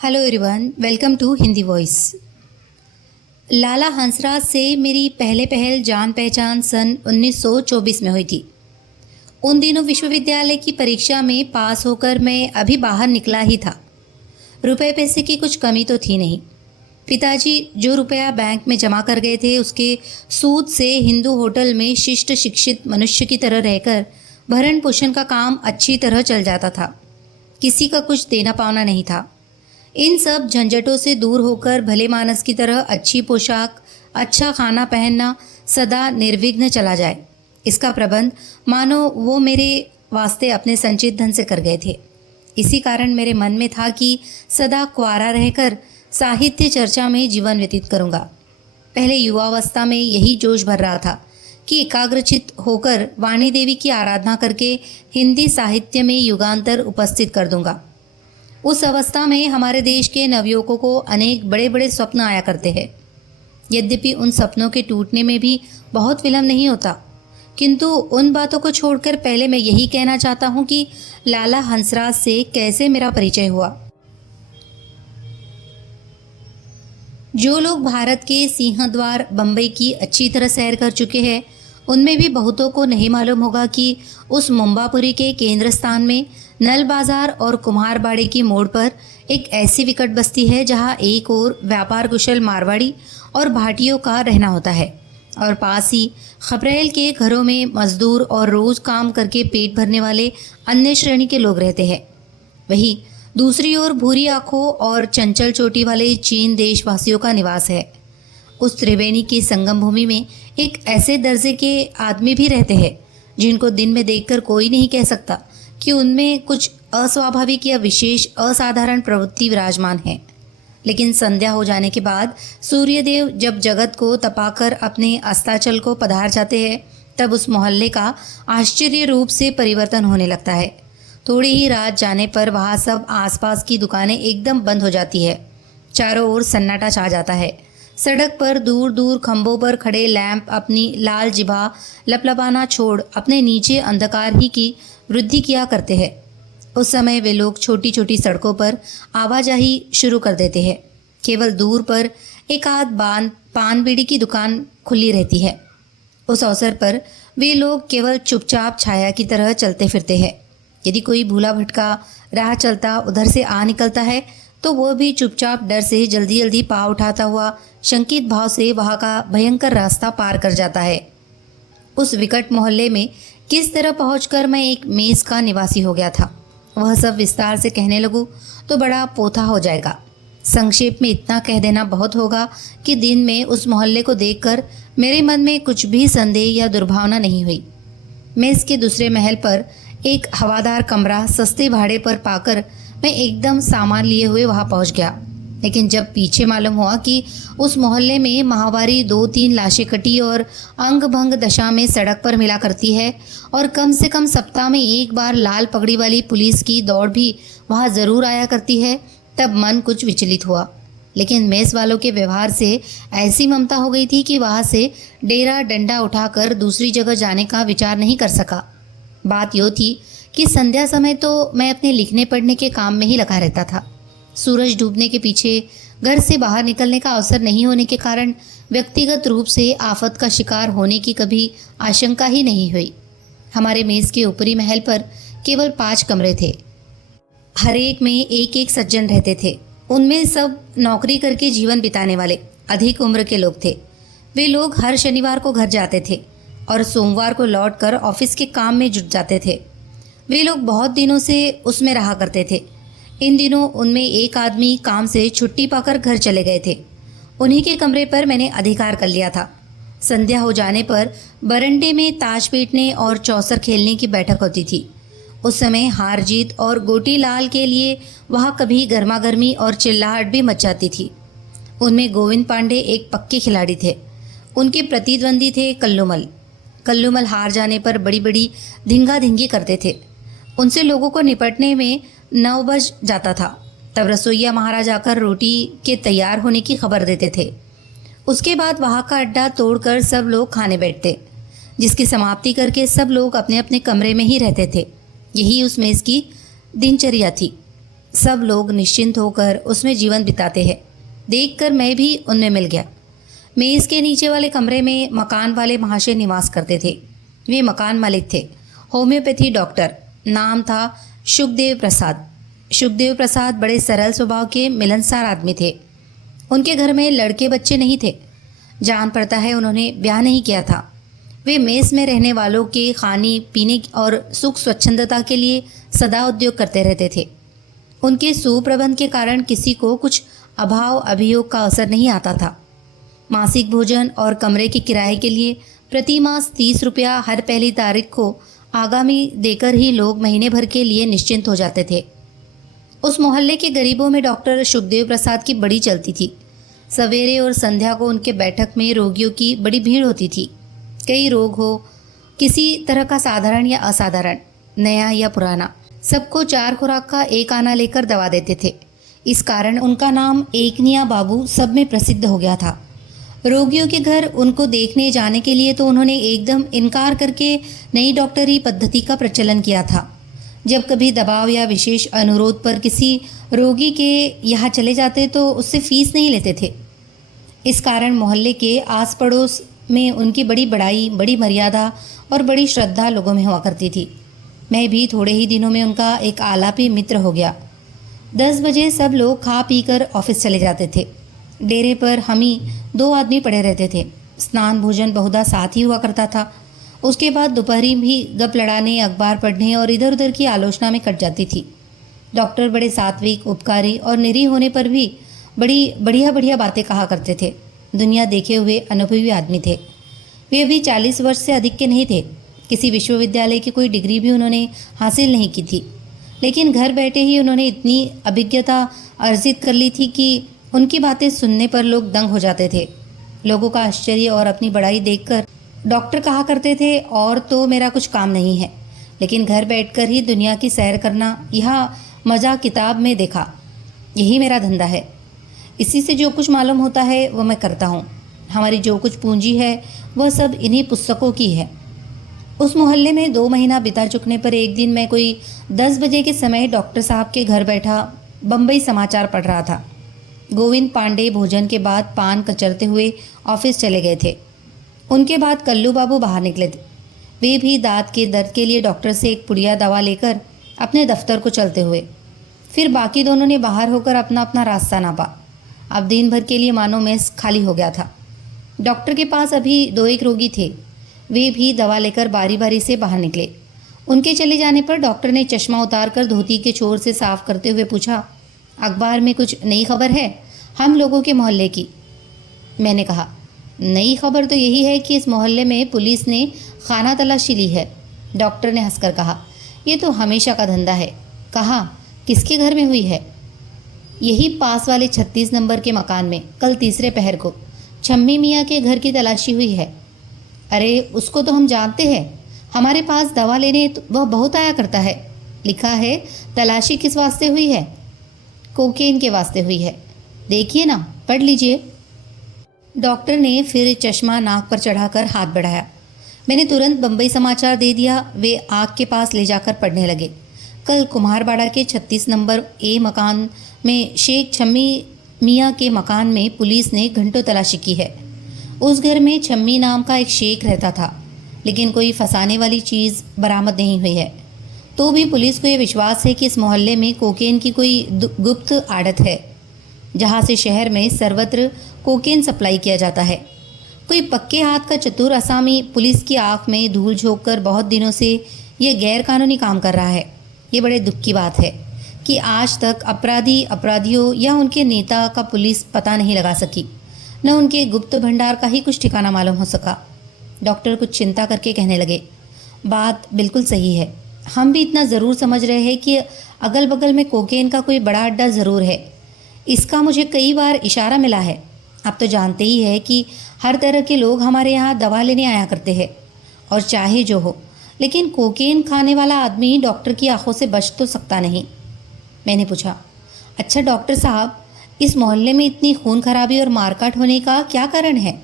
Hello everyone, welcome to Hindi voice. Lala Hansraj से मेरी पहले पहल जान पहचान सन 1924 में हुई थी। उन दिनों विश्वविद्यालय की परीक्षा में पास होकर मैं अभी बाहर निकला ही था। रुपए पैसे की कुछ कमी तो थी नहीं। पिताजी जो रुपया बैंक में जमा कर गए थे उसके सूद से हिंदू होटल में शिष्ट शिक्षित मनुष्य की तरह रहकर भरण पोषण का काम अच्छी तरह चल जाता था। किसी का कुछ देना पावना नहीं था। इन सब झंझटों से दूर होकर भले मानस की तरह अच्छी पोशाक, अच्छा खाना पहनना सदा निर्विघ्न चला जाए, इसका प्रबंध मानो वो मेरे वास्ते अपने संचित धन से कर गए थे। इसी कारण मेरे मन में था कि सदा क्वारा रहकर साहित्य चर्चा में जीवन व्यतीत करूँगा। पहले युवावस्था में यही जोश भर रहा था कि एकाग्रचित होकर वाणी देवी की आराधना करके हिंदी साहित्य में युगांतर उपस्थित कर दूंगा। उस अवस्था में हमारे देश के नवयुवकों को अनेक बड़े बड़े स्वप्न आया करते हैं। यद्यपि उन सपनों के टूटने में भी बहुत विलंब नहीं होता, किंतु उन बातों को छोड़कर पहले मैं यही कहना चाहता हूँ कि लाला हंसराज से कैसे मेरा परिचय हुआ। जो लोग भारत के सिंहद्वार बम्बई की अच्छी तरह सैर कर चुके हैं, उनमें भी बहुतों को नहीं मालूम होगा कि उस मुंबापुरी के केंद्र स्थान में नल बाजार और कुम्हारबाड़े की मोड़ पर एक ऐसी विकट बस्ती है जहां एक ओर व्यापार कुशल मारवाड़ी और भाटियों का रहना होता है और पास ही खपरेल के घरों में मजदूर और रोज काम करके पेट भरने वाले अन्य श्रेणी के लोग रहते हैं। वहीं दूसरी ओर भूरी आंखों और चंचल चोटी वाले चीन देशवासियों का निवास है। उस त्रिवेणी की संगम भूमि में एक ऐसे दर्जे के आदमी भी रहते हैं जिनको दिन में देखकर कोई नहीं कह सकता कि उनमें कुछ अस्वाभाविक या विशेष असाधारण प्रवृत्ति विराजमान है। लेकिन संध्या हो जाने के बाद सूर्यदेव जब जगत को तपाकर अपने अस्ताचल को पधार जाते हैं, तब उस मोहल्ले का आश्चर्य रूप से परिवर्तन होने लगता है। थोड़ी ही रात जाने पर वहाँ सब आसपास की दुकानें एकदम बंद हो जाती है। चारों ओर सन्नाटा छा जाता है। सड़क पर दूर दूर खंभों पर खड़े लैंप अपनी लाल जिभा लपलपाना छोड़ अपने नीचे अंधकार ही की वृद्धि किया करते हैं। उस समय वे लोग छोटी छोटी सड़कों पर आवाजाही शुरू कर देते हैं। केवल दूर पर एक आध पान बीड़ी की दुकान खुली रहती है। उस अवसर पर वे लोग केवल चुपचाप छाया की तरह चलते फिरते हैं। यदि कोई भूला भटका राह चलता उधर से आ निकलता है तो वह भी चुपचाप डर से जल्दी जल्दी पाँव उठाता हुआ शंकित भाव से वहाँ का भयंकर रास्ता पार कर जाता है। उस विकट मोहल्ले में किस तरह पहुंचकर मैं एक मेज का निवासी हो गया था, वह सब विस्तार से कहने लगूं तो बड़ा पोथा हो जाएगा। संक्षेप में इतना कह देना बहुत होगा कि दिन में उस मोहल्ले को देखकर मेरे मन में कुछ भी संदेह या दुर्भावना नहीं हुई। मेज के दूसरे महल पर एक हवादार कमरा सस्ते भाड़े पर पाकर मैं एकदम सामान लिए हुए वहां पहुंच गया। लेकिन जब पीछे मालूम हुआ कि उस मोहल्ले में माहवारी 2-3 लाशें कटी और अंग भंग दशा में सड़क पर मिला करती है और कम से कम सप्ताह में एक बार लाल पगड़ी वाली पुलिस की दौड़ भी वहां ज़रूर आया करती है, तब मन कुछ विचलित हुआ। लेकिन मेस वालों के व्यवहार से ऐसी ममता हो गई थी कि वहां से डेरा डंडा उठाकर दूसरी जगह जाने का विचार नहीं कर सका। बात यो थी कि संध्या समय तो मैं अपने लिखने पढ़ने के काम में ही लगा रहता था। सूरज डूबने के पीछे घर से बाहर निकलने का अवसर नहीं होने के कारण व्यक्तिगत रूप से आफत का शिकार होने की कभी आशंका ही नहीं हुई। हमारे मेज़ के ऊपरी महल पर केवल 5 कमरे थे। हर एक में एक एक सज्जन रहते थे। उनमें सब नौकरी करके जीवन बिताने वाले अधिक उम्र के लोग थे। वे लोग हर शनिवार को घर जाते थे और सोमवार को लौटकर ऑफिस के काम में जुट जाते थे। वे लोग बहुत दिनों से उसमें रहा करते थे। इन दिनों उनमें एक आदमी काम से छुट्टी पाकर घर चले गए थे। उन्हीं के कमरे पर मैंने अधिकार कर लिया था। संध्या हो जाने पर बरंडे में ताश पीटने और चौसर खेलने की बैठक होती थी। उस समय हार जीत और गोटी लाल के लिए वहाँ कभी गर्मा गर्मी और चिल्लाहट भी मच जाती थी। उनमें गोविंद पांडे एक पक्के खिलाड़ी थे। उनके प्रतिद्वंदी थे कल्लूमल। कल्लूमल हार जाने पर बड़ी बड़ी धिंगा धिंगी करते थे। उनसे लोगों को निपटने में 9 बज जाता था। तब रसोईया महाराज आकर रोटी के तैयार होने की खबर देते थे। उसके बाद वहाँ का अड्डा तोड़कर सब लोग खाने बैठते, जिसकी समाप्ति करके सब लोग अपने अपने कमरे में ही रहते थे। यही उस मेज़ की दिनचर्या थी। सब लोग निश्चिंत होकर उसमें जीवन बिताते हैं, देखकर मैं भी उनमें मिल गया। मेज़ के नीचे वाले कमरे में मकान वाले महाशय निवास करते थे। वे मकान मालिक थे, होम्योपैथी डॉक्टर। नाम था सुखदेव प्रसाद। सुखदेव प्रसाद बड़े सरल स्वभाव के मिलनसार आदमी थे। उनके घर में लड़के बच्चे नहीं थे। जान पड़ता है उन्होंने ब्याह नहीं किया था। वे मेस में रहने वालों के खाने पीने और सुख स्वच्छंदता के लिए सदा उद्योग करते रहते थे। उनके सुप्रबंध के कारण किसी को कुछ अभाव अभियोग का असर नहीं आता था। मासिक भोजन और कमरे के किराए के लिए प्रति मास 30 रुपया हर पहली तारीख को आगामी देकर ही लोग महीने भर के लिए निश्चिंत हो जाते थे। उस मोहल्ले के गरीबों में डॉक्टर सुखदेव प्रसाद की बड़ी चलती थी। सवेरे और संध्या को उनके बैठक में रोगियों की बड़ी भीड़ होती थी। कई रोग हो, किसी तरह का साधारण या असाधारण, नया या पुराना, सबको 4 खुराक का एक आना लेकर दवा देते थे। इस कारण उनका नाम एकनिया बाबू सब में प्रसिद्ध हो गया था। रोगियों के घर उनको देखने जाने के लिए तो उन्होंने एकदम इनकार करके नई डॉक्टरी पद्धति का प्रचलन किया था। जब कभी दबाव या विशेष अनुरोध पर किसी रोगी के यहाँ चले जाते तो उससे फीस नहीं लेते थे। इस कारण मोहल्ले के आस पड़ोस में उनकी बड़ी बड़ाई, बड़ी मर्यादा और बड़ी श्रद्धा लोगों में हुआ करती थी। मैं भी थोड़े ही दिनों में उनका एक आलापी मित्र हो गया। 10 बजे सब लोग खा पी कर ऑफिस चले जाते थे। डेरे पर हम ही 2 आदमी पड़े रहते थे। स्नान भोजन बहुधा साथ ही हुआ करता था। उसके बाद दोपहरी भी गप लड़ाने, अखबार पढ़ने और इधर उधर की आलोचना में कट जाती थी। डॉक्टर बड़े सात्विक, उपकारी और निरीह होने पर भी बड़ी बढ़िया बढ़िया बातें कहा करते थे। दुनिया देखे हुए अनुभवी आदमी थे। वे अभी 40 वर्ष से अधिक के नहीं थे। किसी विश्वविद्यालय की कोई डिग्री भी उन्होंने हासिल नहीं की थी, लेकिन घर बैठे ही उन्होंने इतनी अभिज्ञता अर्जित कर ली थी कि उनकी बातें सुनने पर लोग दंग हो जाते थे। लोगों का आश्चर्य और अपनी बड़ाई देखकर डॉक्टर कहा करते थे, और तो मेरा कुछ काम नहीं है, लेकिन घर बैठकर ही दुनिया की सैर करना, यह मज़ा किताब में देखा, यही मेरा धंधा है। इसी से जो कुछ मालूम होता है वह मैं करता हूँ। हमारी जो कुछ पूंजी है वह सब इन्हीं पुस्तकों की है। उस मोहल्ले में 2 महीना बिता चुकने पर एक दिन मैं कोई 10 बजे के समय डॉक्टर साहब के घर बैठा बम्बई समाचार पढ़ रहा था। गोविंद पांडे भोजन के बाद पान कचरते हुए ऑफिस चले गए थे। उनके बाद कल्लू बाबू बाहर निकले थे। वे भी दांत के दर्द के लिए डॉक्टर से एक पुड़िया दवा लेकर अपने दफ्तर को चलते हुए। फिर बाकी दोनों ने बाहर होकर अपना अपना रास्ता नापा। अब दिन भर के लिए मानो मेस खाली हो गया था। डॉक्टर के पास अभी 2-1 रोगी थे। वे भी दवा लेकर बारी बारी से बाहर निकले। उनके चले जाने पर डॉक्टर ने चश्मा उतारकर धोती के छोर से साफ करते हुए पूछा, अखबार में कुछ नई खबर है हम लोगों के मोहल्ले की? मैंने कहा, नई खबर तो यही है कि इस मोहल्ले में पुलिस ने खाना तलाशी ली है। डॉक्टर ने हंसकर कहा, ये तो हमेशा का धंधा है। कहाँ, किसके घर में हुई है? यही पास वाले 36 नंबर के मकान में कल तीसरे पहर को छम्मी मियाँ के घर की तलाशी हुई है। अरे उसको तो हम जानते हैं, हमारे पास दवा लेने तो वह बहुत आया करता है। लिखा है तलाशी किस वास्ते हुई है? कोकेन के वास्ते हुई है। देखिए ना, पढ़ लीजिए। डॉक्टर ने फिर चश्मा नाक पर चढ़ाकर हाथ बढ़ाया। मैंने तुरंत बम्बई समाचार दे दिया। वे आग के पास ले जाकर पढ़ने लगे। कल कुम्हारबाड़ा के 36 नंबर ए मकान में शेख छम्मी मियाँ के मकान में पुलिस ने घंटों तलाशी की है। उस घर में छम्मी नाम का एक शेख रहता था, लेकिन कोई फंसाने वाली चीज़ बरामद नहीं हुई है। तो भी पुलिस को यह विश्वास है कि इस मोहल्ले में कोकेन की कोई गुप्त आड़त है, जहाँ से शहर में सर्वत्र कोकेन सप्लाई किया जाता है। कोई पक्के हाथ का चतुर असामी पुलिस की आंख में धूल झोंक कर बहुत दिनों से ये गैर कानूनी काम कर रहा है। ये बड़े दुख की बात है कि आज तक अपराधियों या उनके नेता का पुलिस पता नहीं लगा सकी, न उनके गुप्त भंडार का ही कुछ ठिकाना मालूम हो सका। डॉक्टर कुछ चिंता करके कहने लगे, बात बिल्कुल सही है। हम भी इतना ज़रूर समझ रहे हैं कि अगल बगल में कोकेन का कोई बड़ा अड्डा ज़रूर है। इसका मुझे कई बार इशारा मिला है। आप तो जानते ही है कि हर तरह के लोग हमारे यहाँ दवा लेने आया करते हैं, और चाहे जो हो, लेकिन कोकेन खाने वाला आदमी डॉक्टर की आंखों से बच तो सकता नहीं। मैंने पूछा, अच्छा डॉक्टर साहब, इस मोहल्ले में इतनी खून खराबी और मारकाट होने का क्या कारण है?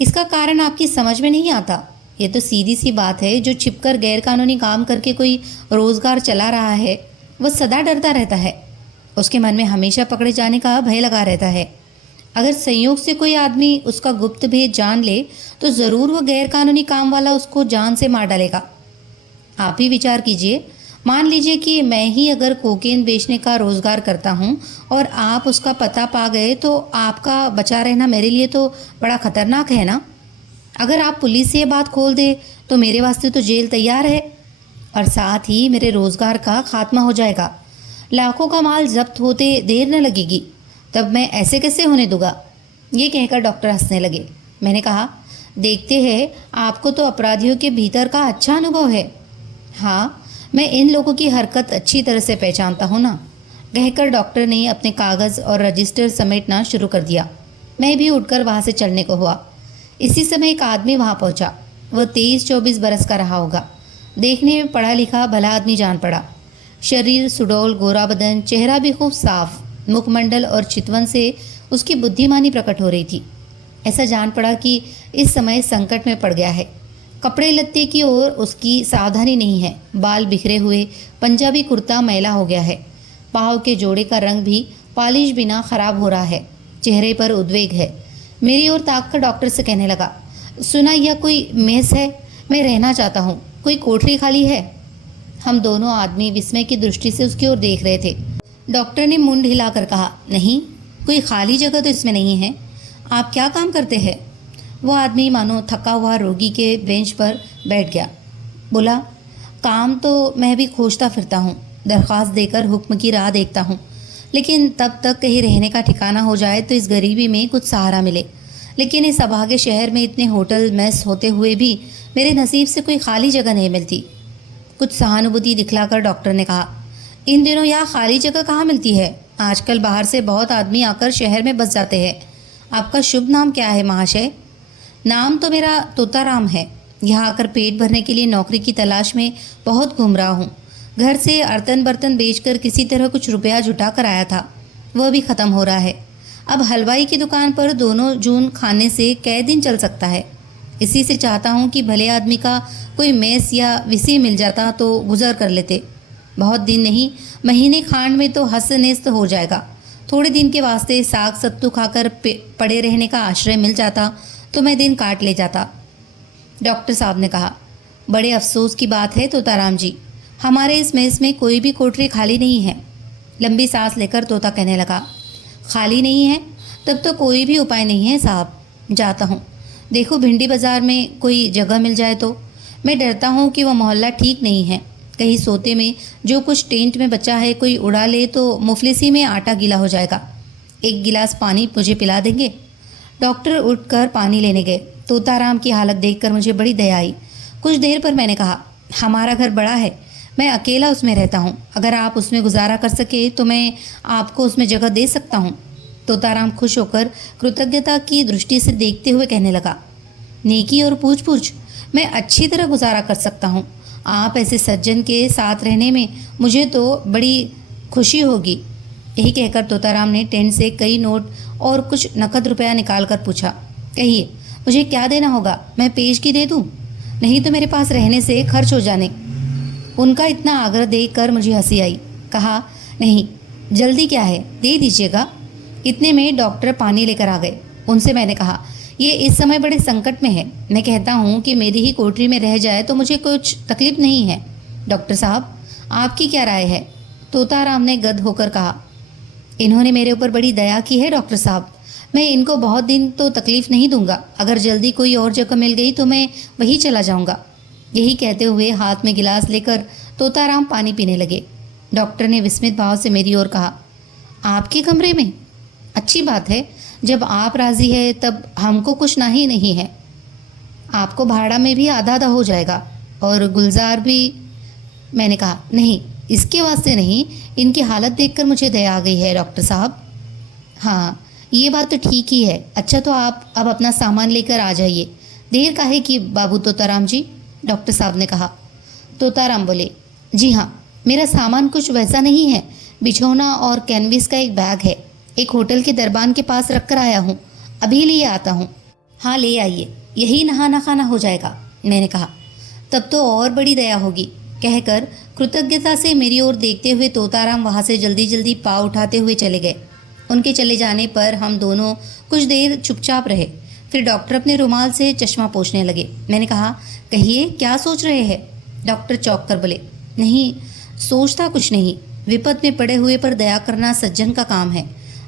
इसका कारण आपकी समझ में नहीं आता। ये तो सीधी सी बात है, जो छिपकर गैर कानूनी काम करके कोई रोज़गार चला रहा है, वो सदा डरता रहता है। उसके मन में हमेशा पकड़े जाने का भय लगा रहता है। अगर संयोग से कोई आदमी उसका गुप्त भेद जान ले तो ज़रूर वो गैरकानूनी काम वाला उसको जान से मार डालेगा। आप ही विचार कीजिए, मान लीजिए कि मैं ही अगर कोकेन बेचने का रोज़गार करता हूँ और आप उसका पता पा गए तो आपका बचा रहना मेरे लिए तो बड़ा खतरनाक है ना। अगर आप पुलिस से ये बात खोल दे तो मेरे वास्ते तो जेल तैयार है और साथ ही मेरे रोज़गार का खात्मा हो जाएगा। लाखों का माल जब्त होते देर न लगेगी, तब मैं ऐसे कैसे होने दूंगा। ये कहकर डॉक्टर हंसने लगे। मैंने कहा, देखते हैं आपको तो अपराधियों के भीतर का अच्छा अनुभव है। हाँ, मैं इन लोगों की हरकत अच्छी तरह से पहचानता हूँ ना, कहकर डॉक्टर ने अपने कागज़ और रजिस्टर समेटना शुरू कर दिया। मैं भी उठकर वहाँ से चलने को हुआ। इसी समय एक आदमी वहाँ पहुँचा। वह 23-24 बरस का रहा होगा। देखने में पढ़ा लिखा भला आदमी जान पड़ा। शरीर सुडौल, गोरा बदन, चेहरा भी खूब साफ, मुखमंडल और चितवन से उसकी बुद्धिमानी प्रकट हो रही थी। ऐसा जान पड़ा कि इस समय संकट में पड़ गया है। कपड़े लत्ते की ओर उसकी सावधानी नहीं है। बाल बिखरे हुए, पंजाबी कुर्ता मैला हो गया है। पाँव के जोड़े का रंग भी पॉलिश बिना खराब हो रहा है। चेहरे पर उद्वेग है। मेरी ओर ताककर डॉक्टर से कहने लगा, सुना यह कोई मेस है? मैं रहना चाहता हूँ। कोई कोठरी खाली है? हम दोनों आदमी विस्मय की दृष्टि से उसकी ओर देख रहे थे। डॉक्टर ने मुंड हिलाकर कहा, नहीं, कोई खाली जगह तो इसमें नहीं है। आप क्या काम करते हैं? वो आदमी मानो थका हुआ रोगी के बेंच पर बैठ गया। बोला, काम तो मैं भी खोजता फिरता हूँ, दरख्वास्त देकर हुक्म की राह देखता हूँ, लेकिन तब तक कहीं रहने का ठिकाना हो जाए तो इस गरीबी में कुछ सहारा मिले। लेकिन इस अभागे शहर में इतने होटल मेस होते हुए भी मेरे नसीब से कोई खाली जगह नहीं मिलती। कुछ सहानुभूति दिखलाकर डॉक्टर ने कहा, इन दिनों यहाँ खाली जगह कहाँ मिलती है? आजकल बाहर से बहुत आदमी आकर शहर में बस जाते हैं। आपका शुभ नाम क्या है महाशय? नाम तो मेरा तोताराम है। यहाँ आकर पेट भरने के लिए नौकरी की तलाश में बहुत घूम रहा हूँ। घर से अर्तन बर्तन बेचकर किसी तरह कुछ रुपया जुटा कर आया था, वह भी ख़त्म हो रहा है। अब हलवाई की दुकान पर दोनों जून खाने से कै दिन चल सकता है। इसी से चाहता हूँ कि भले आदमी का कोई मेस या विसी मिल जाता तो गुजर कर लेते। बहुत दिन नहीं, महीने खांड में तो हस्त नेस्त हो जाएगा। थोड़े दिन के वास्ते साग सत्तू खाकर पड़े रहने का आश्रय मिल जाता तो मैं दिन काट ले जाता। डॉक्टर साहब ने कहा, बड़े अफसोस की बात है तोताराम जी, हमारे इस मेस में कोई भी कोठरी खाली नहीं है। लंबी सांस लेकर तोता कहने लगा, खाली नहीं है? तब तो कोई भी उपाय नहीं है साहब। जाता हूँ, देखो भिंडी बाज़ार में कोई जगह मिल जाए तो। मैं डरता हूँ कि वह मोहल्ला ठीक नहीं है। कहीं सोते में जो कुछ टेंट में बचा है कोई उड़ा ले तो मुफलिसी में आटा गीला हो जाएगा। एक गिलास पानी मुझे पिला देंगे? डॉक्टर उठकर पानी लेने गए। तोताराम की हालत देखकर मुझे बड़ी दया आई। कुछ देर पर मैंने कहा, हमारा घर बड़ा है, मैं अकेला उसमें रहता हूँ। अगर आप उसमें गुजारा कर सके तो मैं आपको उसमें जगह दे सकता हूँ। तोताराम खुश होकर कृतज्ञता की दृष्टि से देखते हुए कहने लगा, नेकी और पूछ पूछ, मैं अच्छी तरह गुजारा कर सकता हूँ। आप ऐसे सज्जन के साथ रहने में मुझे तो बड़ी खुशी होगी। यही कहकर तोताराम ने टेंट से कई नोट और कुछ नकद रुपया निकाल कर पूछा, कहिए मुझे क्या देना होगा? मैं पेशगी दे दूँ? नहीं तो मेरे पास रहने से खर्च हो जाने। उनका इतना आग्रह देखकर मुझे हंसी आई। कहा, नहीं, जल्दी क्या है, दे दीजिएगा। इतने में डॉक्टर पानी लेकर आ गए। उनसे मैंने कहा, ये इस समय बड़े संकट में है। मैं कहता हूँ कि मेरी ही कोठरी में रह जाए तो मुझे कुछ तकलीफ नहीं है। डॉक्टर साहब, आपकी क्या राय है? तोताराम ने गद होकर कहा, इन्होंने मेरे ऊपर बड़ी दया की है डॉक्टर साहब। मैं इनको बहुत दिन तो तकलीफ नहीं दूंगा। अगर जल्दी कोई और जगह मिल गई तो मैं वहीं चला जाऊंगा। यही कहते हुए हाथ में गिलास लेकर तोताराम पानी पीने लगे। डॉक्टर ने विस्मित भाव से मेरी ओर कहा, आपके कमरे में? अच्छी बात है, जब आप राज़ी है तब हमको कुछ ना ही नहीं है। आपको भाड़ा में भी आधा आधा हो जाएगा और गुलजार भी। मैंने कहा, नहीं, इसके वास्ते नहीं, इनकी हालत देखकर मुझे दया आ गई है डॉक्टर साहब। हाँ, ये बात तो ठीक ही है। अच्छा, तो आप अब अपना सामान लेकर आ जाइए। देर काहे की बाबू तोताराम जी? डॉक्टर साहब ने कहा। तोताराम बोले, जी हाँ, मेरा सामान कुछ वैसा नहीं है। बिछौना और कैनविस का एक बैग है, एक होटल के दरबान के पास रख कर आया हूँ, अभी लिए आता हूँ। हाँ, ले आइए, यही नहाना खाना हो जाएगा। मैंने कहा, तब तो और बड़ी दया होगी, कहकर कृतज्ञता से मेरी ओर देखते हुए तोताराम वहाँ से जल्दी जल्दी पाँव उठाते हुए चले गए। उनके चले जाने पर हम दोनों कुछ देर चुपचाप रहे। फिर डॉक्टर अपने रुमाल से चश्मा पोंछने लगे। मैंने कहा, कहिए क्या सोच रहे हैं? डॉक्टर चौंक कर बोले, नहीं, सोचता कुछ नहीं। विपद में पड़े हुए पर दया करना सज्जन का काम है।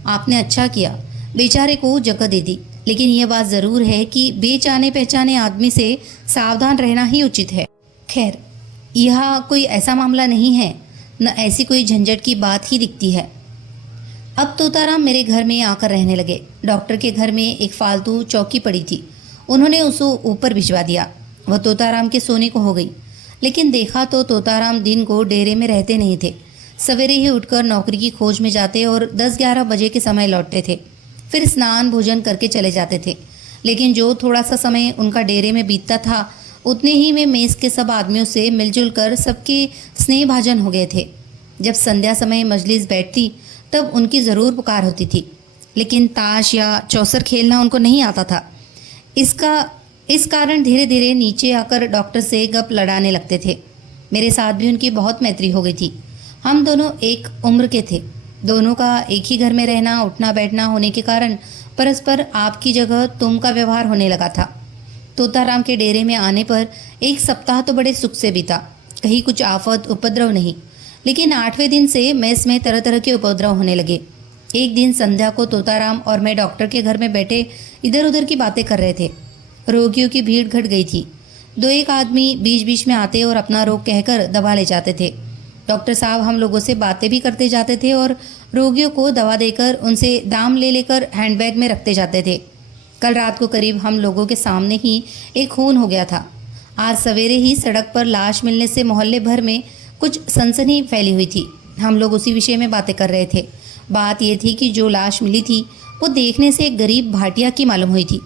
आपने अच्छा किया, बेचारे को जगह दे दी। लेकिन यह बात ज़रूर है कि बेचाने पहचाने आदमी से सावधान रहना ही उचित है। खैर, यह कोई ऐसा मामला नहीं है, न ऐसी कोई झंझट की बात ही दिखती है। अब तोताराम मेरे घर में आकर रहने लगे। डॉक्टर के घर में एक फालतू चौकी पड़ी थी, उन्होंने उसे ऊपर भिजवा दिया। वह तोताराम के सोने को हो गई। लेकिन देखा तो तोताराम दिन को डेरे में रहते नहीं थे। सवेरे ही उठकर नौकरी की खोज में जाते और 10-11 बजे के समय लौटते थे। फिर स्नान भोजन करके चले जाते थे। लेकिन जो थोड़ा सा समय उनका डेरे में बीतता था, उतने ही में मेज़ के सब आदमियों से मिलजुल कर सबके स्नेह भाजन हो गए थे। जब संध्या समय मजलिस बैठती तब उनकी ज़रूर पुकार होती थी। लेकिन ताश या चौसर खेलना उनको नहीं आता था। इस कारण धीरे धीरे नीचे आकर डॉक्टर से गप लड़ाने लगते थे। मेरे साथ भी उनकी बहुत मैत्री हो गई थी। हम दोनों एक उम्र के थे। दोनों का एक ही घर में रहना उठना बैठना होने के कारण परस्पर आपकी जगह तुम का व्यवहार होने लगा था। तोताराम के डेरे में आने पर एक सप्ताह तो बड़े सुख से बीता, कहीं कुछ आफत उपद्रव नहीं। लेकिन 8वें दिन से मेस में तरह तरह के उपद्रव होने लगे। एक दिन संध्या को तोताराम और मैं डॉक्टर के घर में बैठे इधर उधर की बातें कर रहे थे। रोगियों की भीड़ घट गई थी। 2-1 आदमी बीच बीच में आते और अपना रोग कहकर दवा ले जाते थे। डॉक्टर साहब हम लोगों से बातें भी करते जाते थे और रोगियों को दवा देकर उनसे दाम ले लेकर हैंडबैग में रखते जाते थे। कल रात को करीब हम लोगों के सामने ही एक खून हो गया था। आज सवेरे ही सड़क पर लाश मिलने से मोहल्ले भर में कुछ सनसनी फैली हुई थी। हम लोग उसी विषय में बातें कर रहे थे। बात यह थी कि जो लाश मिली थी वो देखने से एक गरीब भाटिया की मालूम हुई थी।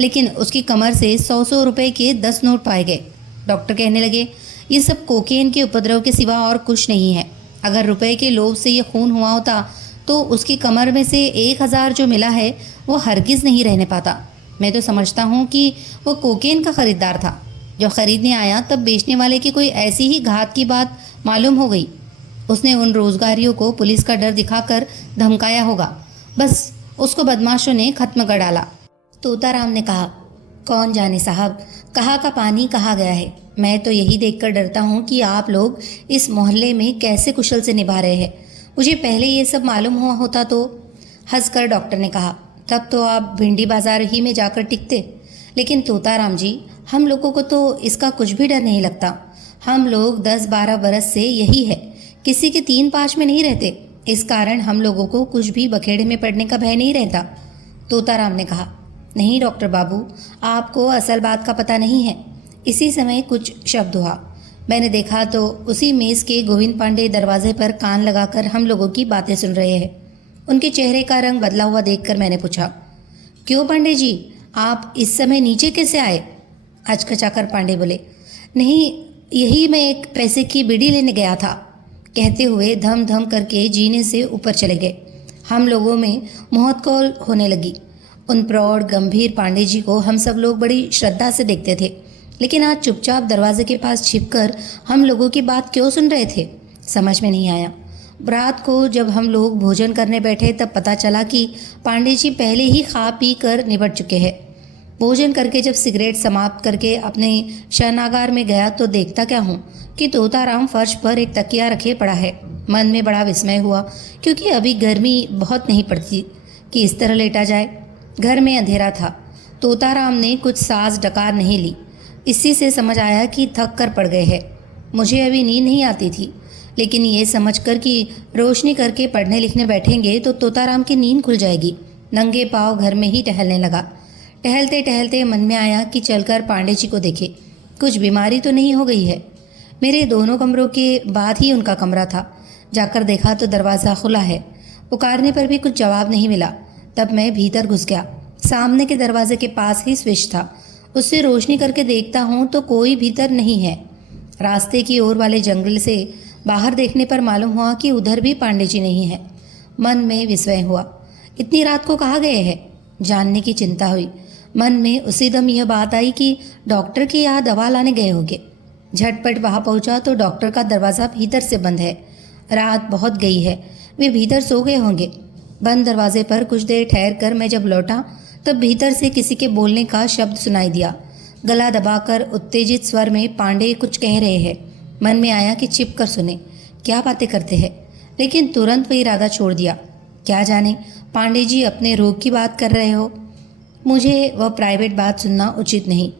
लेकिन उसकी कमर से 100-100 रुपए के 10 नोट पाए गए। डॉक्टर कहने लगे, ये सब कोकेन के उपद्रव के सिवा और कुछ नहीं है। अगर रुपए के लोभ से ये खून हुआ होता तो उसकी कमर में से 1000 जो मिला है वो हरगिज़ नहीं रहने पाता। मैं तो समझता हूँ कि वो कोकेन का ख़रीदार था। जब ख़रीदने आया तब बेचने वाले की कोई ऐसी ही घात की बात मालूम हो गई। उसने उन रोजगारियों को पुलिस का डर दिखाकर धमकाया होगा। बस उसको बदमाशों ने खत्म कर डाला। तोताराम ने कहा, कौन जाने साहब, कहाँ का पानी कहाँ गया है। मैं तो यही देखकर डरता हूँ कि आप लोग इस मोहल्ले में कैसे कुशल से निभा रहे हैं। मुझे पहले ये सब मालूम हुआ होता तो। हंसकर डॉक्टर ने कहा, तब तो आप भिंडी बाजार ही में जाकर टिकते। लेकिन तोताराम जी, हम लोगों को तो इसका कुछ भी डर नहीं लगता। हम लोग 10-12 बरस से यही है, किसी के 3-5 में नहीं रहते। इस कारण हम लोगों को कुछ भी बखेड़े में पड़ने का भय नहीं रहता। तोताराम ने कहा, नहीं डॉक्टर बाबू, आपको असल बात का पता नहीं है। इसी समय कुछ शब्द हुआ। मैंने देखा तो उसी मेज़ के गोविंद पांडे दरवाजे पर कान लगाकर हम लोगों की बातें सुन रहे हैं। उनके चेहरे का रंग बदला हुआ देखकर मैंने पूछा, क्यों पांडे जी, आप इस समय नीचे कैसे आए? हचकचाकर पांडे बोले, नहीं, यही मैं एक पैसे की बीड़ी लेने गया था। कहते हुए धम धम करके जीने से ऊपर चले गए। हम लोगों में मोहतकौल होने लगी। उन प्रौढ़ गंभीर पांडे जी को हम सब लोग बड़ी श्रद्धा से देखते थे। लेकिन आज चुपचाप दरवाजे के पास छिपकर हम लोगों की बात क्यों सुन रहे थे, समझ में नहीं आया। रात को जब हम लोग भोजन करने बैठे तब पता चला कि पांडे जी पहले ही खा पी कर निपट चुके हैं। भोजन करके जब सिगरेट समाप्त करके अपने शयनागार में गया तो देखता क्या हूँ कि तोताराम फर्श पर एक तकिया रखे पड़ा है। मन में बड़ा विस्मय हुआ, क्योंकि अभी गर्मी बहुत नहीं पड़ती कि इस तरह लेटा जाए। घर में अंधेरा था। तोताराम ने कुछ साज डकार नहीं ली। इसी से समझ आया कि थक कर पड़ गए हैं। मुझे अभी नींद नहीं आती थी, लेकिन ये समझकर कि रोशनी करके पढ़ने लिखने बैठेंगे तो तोताराम की नींद खुल जाएगी, नंगे पाँव घर में ही टहलने लगा। टहलते टहलते मन में आया कि चलकर पांडे जी को देखे, कुछ बीमारी तो नहीं हो गई है। मेरे दोनों कमरों के बाद ही उनका कमरा था। जाकर देखा तो दरवाज़ा खुला है। पुकारने पर भी कुछ जवाब नहीं मिला। तब मैं भीतर घुस गया। सामने के दरवाजे के पास ही स्विच था। उससे रोशनी करके देखता हूँ तो कोई भीतर नहीं है। रास्ते की ओर वाले जंगल से बाहर देखने पर मालूम हुआ कि उधर भी पांडे जी नहीं है। मन में विस्मय हुआ, इतनी रात को कहाँ गए हैं? जानने की चिंता हुई। मन में उसी दम यह बात आई कि डॉक्टर के यहाँ दवा लाने गए होंगे। झटपट वहाँ पहुँचा तो डॉक्टर का दरवाज़ा भीतर से बंद है। रात बहुत गई है, वे भीतर सो गए होंगे। बंद दरवाजे पर कुछ देर ठहर कर मैं जब लौटा तब भीतर से किसी के बोलने का शब्द सुनाई दिया। गला दबाकर उत्तेजित स्वर में पांडे कुछ कह रहे हैं। मन में आया कि छिप कर सुने क्या बातें करते हैं, लेकिन तुरंत वही इरादा छोड़ दिया। क्या जाने पांडे जी अपने रोग की बात कर रहे हो। मुझे वह प्राइवेट बात सुनना उचित नहीं।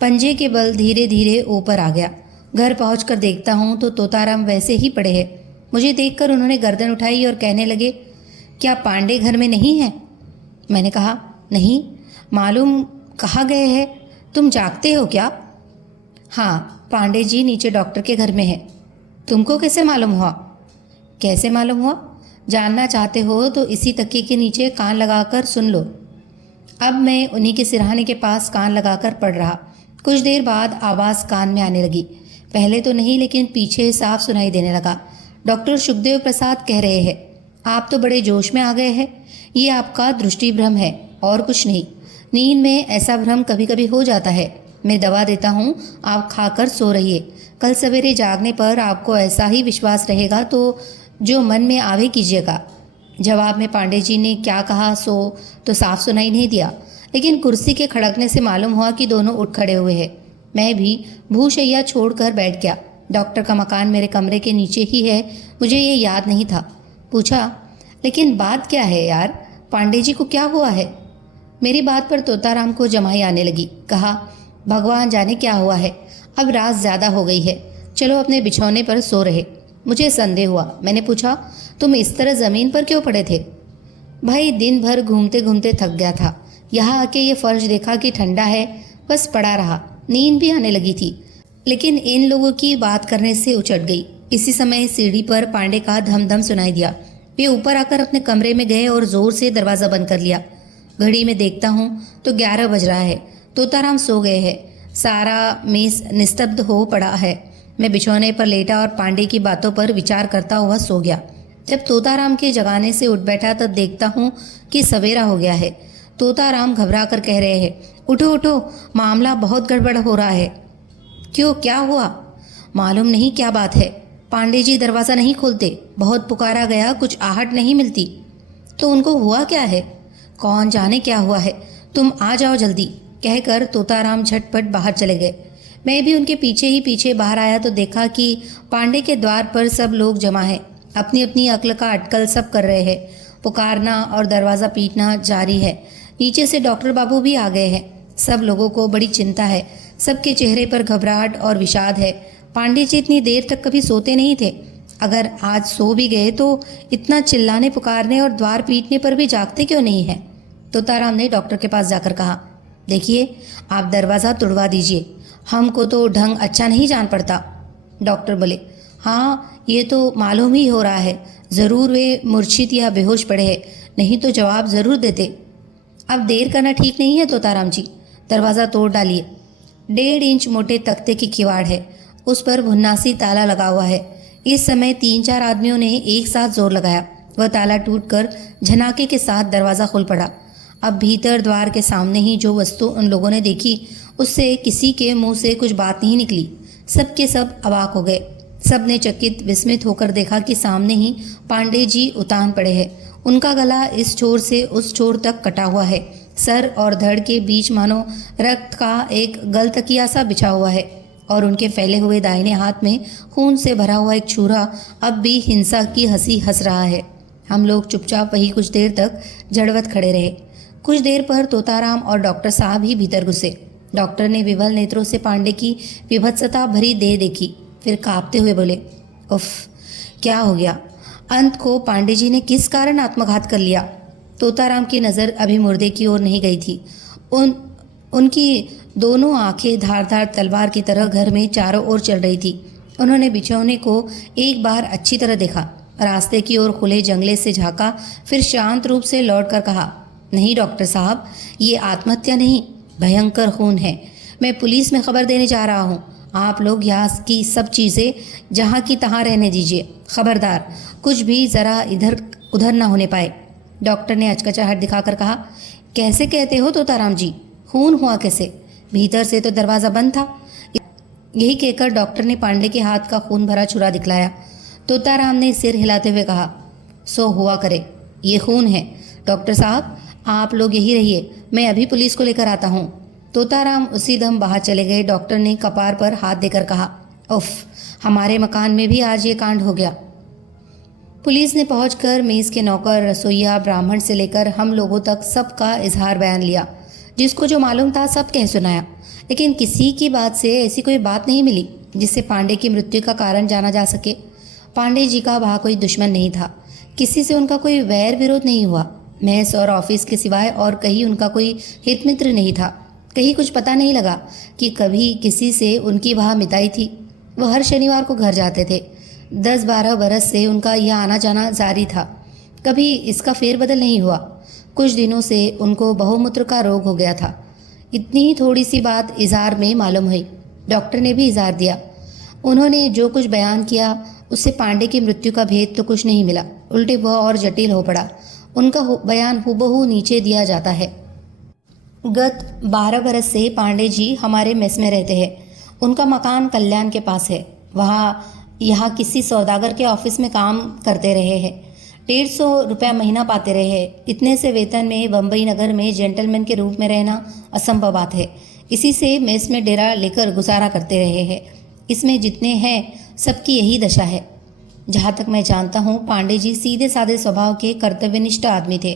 पंजे के बल धीरे धीरे ऊपर आ गया। घर पहुंचकर देखता हूँ तो तोताराम वैसे ही पड़े हैं। मुझे देखकर उन्होंने गर्दन उठाई और कहने लगे, क्या पांडे घर में नहीं है? मैंने कहा, नहीं, मालूम कहाँ गए हैं? तुम जागते हो क्या? हाँ, पांडे जी नीचे डॉक्टर के घर में है। तुमको कैसे मालूम हुआ? कैसे मालूम हुआ? जानना चाहते हो तो इसी तकिए के नीचे कान लगाकर सुन लो। अब मैं उन्हीं के सिरहाने के पास कान लगाकर पढ़ रहा। कुछ देर बाद आवाज़ कान में आने लगी। पहले तो नहीं, लेकिन पीछे साफ सुनाई देने लगा। डॉक्टर सुखदेव प्रसाद कह रहे हैं, आप तो बड़े जोश में आ गए हैं। ये आपका दृष्टि भ्रम है और कुछ नहीं। नींद में ऐसा भ्रम कभी कभी हो जाता है। मैं दवा देता हूँ, आप खाकर सो रहिए। कल सवेरे जागने पर आपको ऐसा ही विश्वास रहेगा तो जो मन में आवे कीजिएगा। जवाब में पांडे जी ने क्या कहा सो तो साफ सुनाई नहीं दिया, लेकिन कुर्सी के खड़कने से मालूम हुआ कि दोनों उठ खड़े हुए हैं। मैं भी भूशैया छोड़कर बैठ गया। डॉक्टर का मकान मेरे कमरे के नीचे ही है, मुझे ये याद नहीं था। पूछा, लेकिन बात क्या है यार, पांडे जी को क्या हुआ है? मेरी बात पर तोताराम को जमाई आने लगी। कहा, भगवान जाने क्या हुआ है, अब रात ज़्यादा हो गई है, चलो अपने बिछौने पर सो रहे। मुझे संदेह हुआ। मैंने पूछा, तुम इस तरह ज़मीन पर क्यों पड़े थे? भाई दिन भर घूमते घूमते थक गया था। यहाँ आके ये फर्श देखा कि ठंडा है, बस पड़ा रहा। नींद भी आने लगी थी, लेकिन इन लोगों की बात करने से उचट गई। इसी समय सीढ़ी पर पांडे का धम धम सुनाई दिया। वे ऊपर आकर अपने कमरे में गए और जोर से दरवाज़ा बंद कर लिया। घड़ी में देखता हूँ तो 11 बज रहा है। तोताराम सो गए हैं। सारा मेस निस्तब्ध हो पड़ा है। मैं बिछौने पर लेटा और पांडे की बातों पर विचार करता हुआ सो गया। जब तोताराम के जगाने से उठ बैठा तब देखता हूँ कि सवेरा हो गया है। तोताराम घबरा कर कह रहे हैं, उठो उठो, मामला बहुत गड़बड़ हो रहा है। क्यों, क्या हुआ? मालूम नहीं क्या बात है। पांडे जी दरवाज़ा नहीं खोलते। बहुत पुकारा गया, कुछ आहट नहीं मिलती। तो उनको हुआ क्या है? कौन जाने क्या हुआ है। तुम आ जाओ जल्दी, कहकर तोताराम झटपट बाहर चले गए। मैं भी उनके पीछे ही पीछे बाहर आया तो देखा कि पांडे के द्वार पर सब लोग जमा हैं। अपनी अपनी अक्ल का अटकल सब कर रहे हैं। पुकारना और दरवाज़ा पीटना जारी है। नीचे से डॉक्टर बाबू भी आ गए हैं। सब लोगों को बड़ी चिंता है। सबके चेहरे पर घबराहट और विषाद है। पांडे जी इतनी देर तक कभी सोते नहीं थे। अगर आज सो भी गए तो इतना चिल्लाने पुकारने और द्वार पीटने पर भी जागते क्यों नहीं है? तोताराम ने डॉक्टर के पास जाकर कहा, देखिए, आप दरवाज़ा तोड़वा दीजिए, हमको तो ढंग अच्छा नहीं जान पड़ता। डॉक्टर बोले, हाँ, ये तो मालूम ही हो रहा है, ज़रूर वे मूर्छित या बेहोश पड़े हैं, नहीं तो जवाब ज़रूर देते। अब देर करना ठीक नहीं है तोताराम जी, दरवाज़ा तोड़ डालिए। 1.5 इंच मोटे तख्ते की किवाड़ है, उस पर भुन्नासी ताला लगा हुआ है। इस समय 3-4 आदमियों ने एक साथ जोर लगाया। वह ताला टूटकर झनाके के साथ दरवाज़ा खुल पड़ा। अब भीतर द्वार के सामने ही जो वस्तु उन लोगों ने देखी उससे किसी के मुंह से कुछ बात नहीं निकली। सब के सब अवाक हो गए। सब ने चकित विस्मित होकर देखा कि सामने ही पांडे जी उतान पड़े हैं। उनका गला इस छोर से उस छोर तक कटा हुआ है। सर और धड़ के बीच मानो रक्त का एक गल तकिया सा बिछा हुआ है और उनके फैले हुए दाहिने हाथ में खून से भरा हुआ एक छुरा अब भी हिंसा की हंसी हंस रहा है। हम लोग चुपचाप वही कुछ देर तक जड़वत खड़े रहे। कुछ देर पर तोताराम और डॉक्टर साहब ही भीतर घुसे। डॉक्टर ने विवल नेत्रों से पांडे की विभत्सता भरी देह देखी, फिर कांपते हुए बोले, उफ, क्या हो गया? अंत को पांडे जी ने किस कारण आत्मघात कर लिया? तोताराम की नज़र अभी मुर्दे की ओर नहीं गई थी। उनकी दोनों आंखें धारदार तलवार की तरह घर में चारों ओर चल रही थी। उन्होंने बिछौने को एक बार अच्छी तरह देखा, रास्ते की ओर खुले जंगले से झांका, फिर शांत रूप से लौटकर कहा, नहीं डॉक्टर साहब, ये आत्महत्या नहीं, भयंकर खून है। मैं पुलिस में खबर देने जा रहा हूँ। आप लोग यहाँ की सब चीज़ें जहाँ की तहाँ रहने दीजिए। खबरदार, कुछ भी ज़रा इधर उधर ना होने पाए। डॉक्टर ने अचकचाहट दिखाकर कहा, कैसे कहते हो तोताराम जी? खून हुआ कैसे? भीतर से तो दरवाज़ा बंद था। यही कहकर डॉक्टर ने पांडे के हाथ का खून भरा छुरा दिखलाया। तोताराम ने सिर हिलाते हुए कहा, सो हुआ करे, ये खून है। डॉक्टर साहब, आप लोग यही रहिए, मैं अभी पुलिस को लेकर आता हूँ। तोताराम उसी दम बाहर चले गए। डॉक्टर ने कपार पर हाथ देकर कहा, उफ, हमारे मकान में भी आज ये कांड हो गया। पुलिस ने पहुंचकर मेज़ के नौकर, रसोइया, ब्राह्मण से लेकर हम लोगों तक सबका इजहार बयान लिया। जिसको जो मालूम था सब कह सुनाया, लेकिन किसी की बात से ऐसी कोई बात नहीं मिली जिससे पांडे की मृत्यु का कारण जाना जा सके। पांडे जी का वहाँ कोई दुश्मन नहीं था, किसी से उनका कोई वैर विरोध नहीं हुआ। मैस और ऑफिस के सिवाय और कहीं उनका कोई हित मित्र नहीं था। कहीं कुछ पता नहीं लगा कि कभी किसी से उनकी वहाँ मिताई थी। वो हर शनिवार को घर जाते थे। 10-12 बरस से उनका यह आना जाना जारी था, कभी इसका फेरबदल नहीं हुआ। कुछ दिनों से उनको बहुमूत्र का रोग हो गया था। इतनी ही थोड़ी सी बात इज़हार में मालूम हुई। डॉक्टर ने भी इज़हार दिया। उन्होंने जो कुछ बयान किया उससे पांडे की मृत्यु का भेद तो कुछ नहीं मिला, उल्टे वह और जटिल हो पड़ा। उनका बयान हुबहू नीचे दिया जाता है। गत 12 बरस से पांडे जी हमारे मेस में रहते हैं। उनका मकान कल्याण के पास है। यहाँ किसी सौदागर के ऑफिस में काम करते रहे हैं। 150 रुपया महीना पाते रहे हैं। इतने से वेतन में बम्बई नगर में जेंटलमैन के रूप में रहना असंभव बात है। इसी से मेस में डेरा लेकर गुजारा करते रहे हैं। इसमें जितने हैं सबकी यही दशा है। जहाँ तक मैं जानता हूँ, पांडे जी सीधे साधे स्वभाव के कर्तव्यनिष्ठ आदमी थे।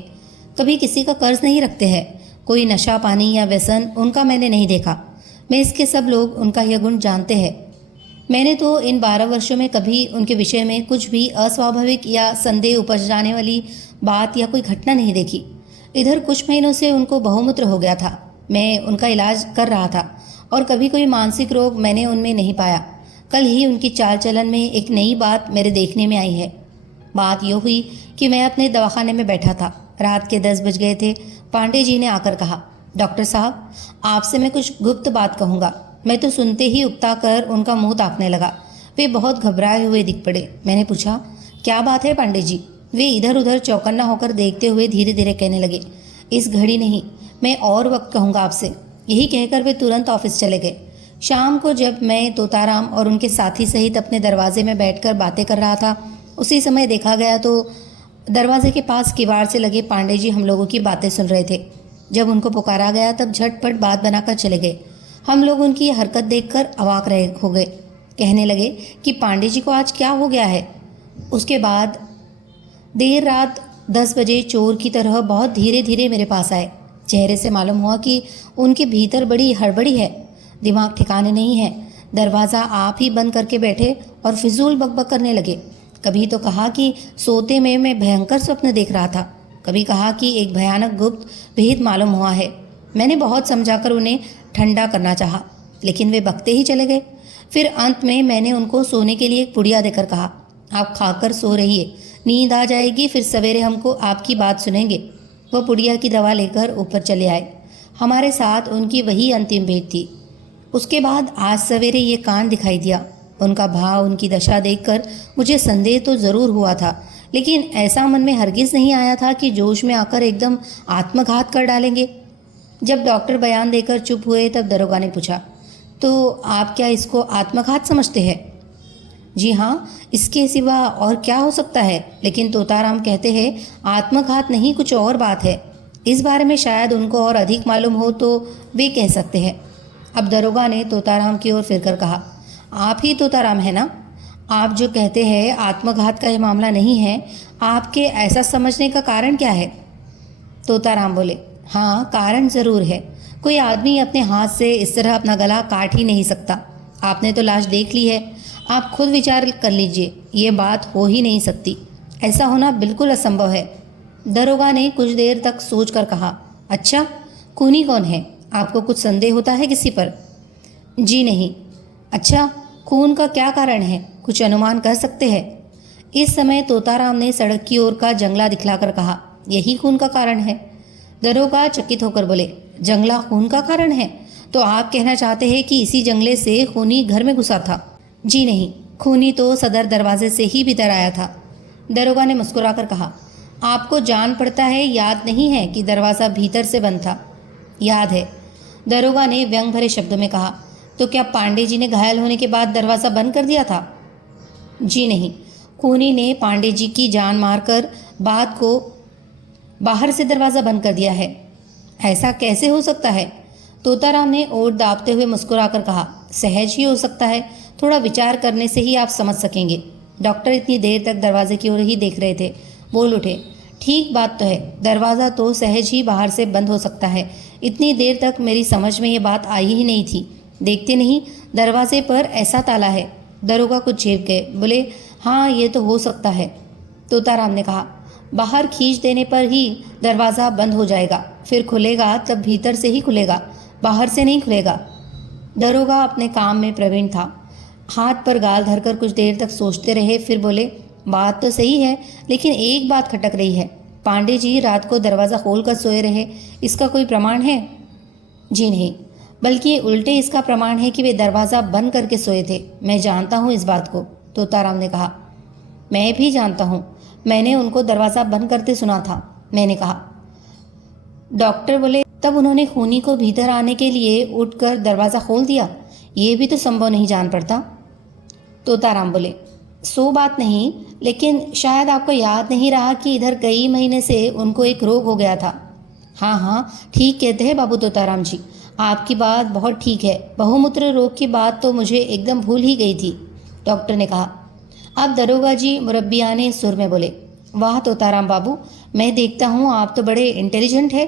कभी किसी का कर्ज नहीं रखते हैं। कोई नशा पानी या व्यसन उनका मैंने नहीं देखा। मैं इसके सब लोग उनका यह गुण जानते हैं। मैंने तो इन 12 वर्षों में कभी उनके विषय में कुछ भी अस्वाभाविक या संदेह उपज जाने वाली बात या कोई घटना नहीं देखी। इधर कुछ महीनों से उनको बहुमूत्र हो गया था। मैं उनका इलाज कर रहा था और कभी कोई मानसिक रोग मैंने उनमें नहीं पाया। कल ही उनकी चाल चलन में एक नई बात मेरे देखने में आई है। बात यह हुई कि मैं अपने दवाखाने में बैठा था। रात के 10 बज गए थे। पांडे जी ने आकर कहा, डॉक्टर साहब, आपसे मैं कुछ गुप्त बात कहूँगा। मैं तो सुनते ही उकता कर उनका मुंह ताकने लगा। वे बहुत घबराए हुए दिख पड़े। मैंने पूछा, क्या बात है पांडे जी? वे इधर उधर चौकन्ना होकर देखते हुए धीरे धीरे कहने लगे, इस घड़ी नहीं, मैं और वक्त कहूँगा आपसे। यही कहकर वे तुरंत ऑफिस चले गए। शाम को जब मैं तोताराम और उनके साथी सहित अपने दरवाजे में बैठकर बातें कर रहा था, उसी समय देखा गया तो दरवाजे के पास किवाड़ से लगे पांडे जी हम लोगों की बातें सुन रहे थे। जब उनको पुकारा गया तब झटपट बात बनाकर चले गए। हम लोग उनकी हरकत देखकर अवाक रहे हो गए। कहने लगे कि पांडे जी को आज क्या हो गया है। उसके बाद देर रात 10 बजे चोर की तरह बहुत धीरे धीरे मेरे पास आए। चेहरे से मालूम हुआ कि उनके भीतर बड़ी हड़बड़ी है, दिमाग ठिकाने नहीं है। दरवाज़ा आप ही बंद करके बैठे और फिजूल बकबक करने लगे। कभी तो कहा कि सोते में मैं भयंकर स्वप्न देख रहा था। कभी कहा कि एक भयानक गुप्त भेद मालूम हुआ है। मैंने बहुत समझाकर उन्हें ठंडा करना चाहा, लेकिन वे बकते ही चले गए। फिर अंत में मैंने उनको सोने के लिए एक पुड़िया देकर कहा, आप खाकर सो रहिए, नींद आ जाएगी, फिर सवेरे हमको आपकी बात सुनेंगे। वह पुड़िया की दवा लेकर ऊपर चले आए। हमारे साथ उनकी वही अंतिम भेंट थी। उसके बाद आज सवेरे ये कांड दिखाई दिया। उनका भाव, उनकी दशा देखकर मुझे संदेह तो ज़रूर हुआ था, लेकिन ऐसा मन में हरगिज़ नहीं आया था कि जोश में आकर एकदम आत्मघात कर डालेंगे। जब डॉक्टर बयान देकर चुप हुए तब दरोगा ने पूछा, तो आप क्या इसको आत्मघात समझते हैं? जी हाँ, इसके सिवा और क्या हो सकता है, लेकिन तोताराम कहते हैं आत्मघात नहीं, कुछ और बात है। इस बारे में शायद उनको और अधिक मालूम हो तो वे कह सकते हैं। अब दरोगा ने तोताराम की ओर फिरकर कहा, आप ही तोताराम है ना? आप जो कहते हैं आत्मघात का यह मामला नहीं है, आपके ऐसा समझने का कारण क्या है? तोताराम बोले, हाँ, कारण ज़रूर है। कोई आदमी अपने हाथ से इस तरह अपना गला काट ही नहीं सकता। आपने तो लाश देख ली है, आप खुद विचार कर लीजिए, ये बात हो ही नहीं सकती। ऐसा होना बिल्कुल असंभव है। दरोगा ने कुछ देर तक सोच कर कहा, अच्छा, खूनी कौन है? आपको कुछ संदेह होता है किसी पर? जी नहीं। अच्छा, खून का क्या कारण है, कुछ अनुमान कर सकते हैं? इस समय तोताराम ने सड़क की ओर का जंगला दिखलाकर कहा, यही खून का कारण है। दरोगा चकित होकर बोले, जंगला खून का कारण है? तो आप कहना चाहते हैं कि इसी जंगले से खूनी घर में घुसा था? जी नहीं, खूनी तो सदर दरवाजे से ही भीतर आया था। दरोगा ने मुस्कुराकर कहा, आपको जान पड़ता है, याद नहीं है कि दरवाज़ा भीतर से बंद था? याद है, दरोगा ने व्यंग भरे शब्दों में कहा। तो क्या पांडे जी ने घायल होने के बाद दरवाज़ा बंद कर दिया था? जी नहीं, खूनी ने पांडे जी की जान मारकर बाद को बाहर से दरवाज़ा बंद कर दिया है। ऐसा कैसे हो सकता है? तोताराम ने ओठ दाबते हुए मुस्कुराकर कहा। सहज ही हो सकता है, थोड़ा विचार करने से ही आप समझ सकेंगे। डॉक्टर इतनी देर तक दरवाजे की ओर ही देख रहे थे। बोल उठे, ठीक बात तो है, दरवाज़ा तो सहज ही बाहर से बंद हो सकता है। इतनी देर तक मेरी समझ में ये बात आई ही नहीं थी। देखते नहीं, दरवाजे पर ऐसा ताला है। दरोगा कुछ झेप गए, बोले, हाँ ये तो हो सकता है। तोताराम ने कहा, बाहर खींच देने पर ही दरवाज़ा बंद हो जाएगा, फिर खुलेगा तब भीतर से ही खुलेगा, बाहर से नहीं खुलेगा। दरोगा अपने काम में प्रवीण था। हाथ पर गाल धरकर कुछ देर तक सोचते रहे, फिर बोले, बात तो सही है, लेकिन एक बात खटक रही है। पांडे जी रात को दरवाज़ा खोल कर सोए रहे, इसका कोई प्रमाण है? जी नहीं, बल्कि उल्टे इसका प्रमाण है कि वे दरवाज़ा बंद करके सोए थे। मैं जानता हूँ इस बात को, तोताराम ने कहा। मैं भी जानता हूँ, मैंने उनको दरवाज़ा बंद करते सुना था, मैंने कहा। डॉक्टर बोले, तब उन्होंने खूनी को भीतर आने के लिए उठकर दरवाज़ा खोल दिया? ये भी तो संभव नहीं जान पड़ता। तोताराम बोले, सो बात नहीं, लेकिन शायद आपको याद नहीं रहा कि इधर कई महीने से उनको एक रोग हो गया था। हाँ हाँ, ठीक कहते हैं बाबू तोताराम जी, आपकी बात बहुत ठीक है। बहुमूत्र रोग की बात तो मुझे एकदम भूल ही गई थी, डॉक्टर ने कहा। अब दरोगा जी मुरब्बियाने सुर में बोले, वाह तोताराम बाबू, मैं देखता हूँ आप तो बड़े इंटेलिजेंट है।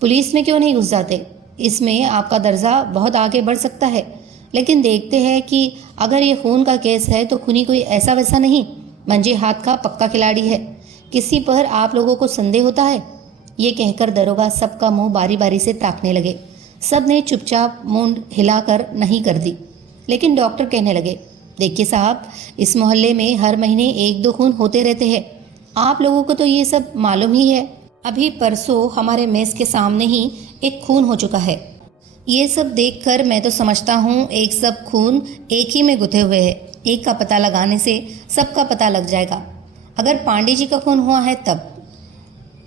पुलिस में क्यों नहीं घुस जाते? इसमें आपका दर्जा बहुत आगे बढ़ सकता है। लेकिन देखते हैं कि अगर ये खून का केस है तो खूनी कोई ऐसा वैसा नहीं, मंजे हाथ का पक्का खिलाड़ी है। किसी पर आप लोगों को संदेह होता है? ये कहकर दरोगा सबका मुंह बारी बारी से ताकने लगे। सब ने चुपचाप मूंद हिलाकर नहीं कर दी। लेकिन डॉक्टर कहने लगे, देखिए साहब, इस मोहल्ले में हर महीने 1-2 खून होते रहते हैं। आप लोगों को तो ये सब मालूम ही है। अभी परसों हमारे मेस के सामने ही एक खून हो चुका है। ये सब देखकर मैं तो समझता हूँ एक सब खून एक ही में गुथे हुए हैं। एक का पता लगाने से सबका पता लग जाएगा। अगर पांडे जी का खून हुआ है तब,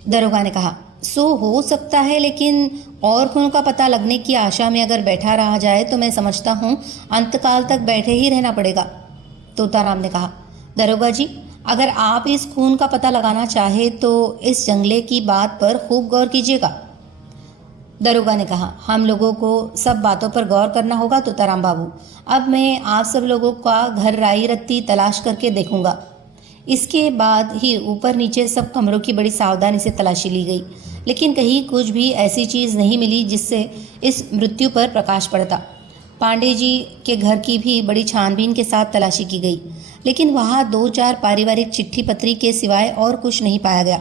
दरोगा ने कहा। सो हो सकता है, लेकिन और खूनों का पता लगने की आशा में अगर बैठा रहा जाए तो मैं समझता हूँ अंतकाल तक बैठे ही रहना पड़ेगा, तोताराम ने कहा। दरोगा जी, अगर आप इस खून का पता लगाना चाहे तो इस जंगले की बात पर खूब गौर कीजिएगा, दरोगा ने कहा। हम लोगों को सब बातों पर गौर करना होगा तोताराम बाबू। अब मैं आप सब लोगों का घर राई रत्ती तलाश करके देखूंगा। इसके बाद ही ऊपर नीचे सब कमरों की बड़ी सावधानी से तलाशी ली गई, लेकिन कहीं कुछ भी ऐसी चीज़ नहीं मिली जिससे इस मृत्यु पर प्रकाश पड़ता। पांडे जी के घर की भी बड़ी छानबीन के साथ तलाशी की गई, लेकिन वहाँ 2-4 पारिवारिक चिट्ठी पत्री के सिवाय और कुछ नहीं पाया गया।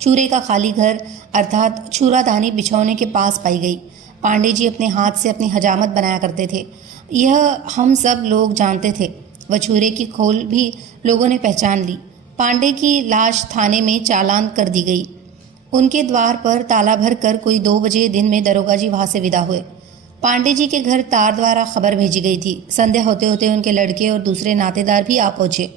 चूरे का खाली घर अर्थात छुरादानी बिछौने के पास पाई गई। पांडे जी अपने हाथ से अपनी हजामत बनाया करते थे, यह हम सब लोग जानते थे। वह छुरे की खोल भी लोगों ने पहचान ली। पांडे की लाश थाने में चालान कर दी गई। उनके द्वार पर ताला भर कर कोई 2 बजे दिन में दरोगा जी वहाँ से विदा हुए। पांडे जी के घर तार द्वारा खबर भेजी गई थी। संध्या होते होते उनके लड़के और दूसरे नातेदार भी आ पहुँचे।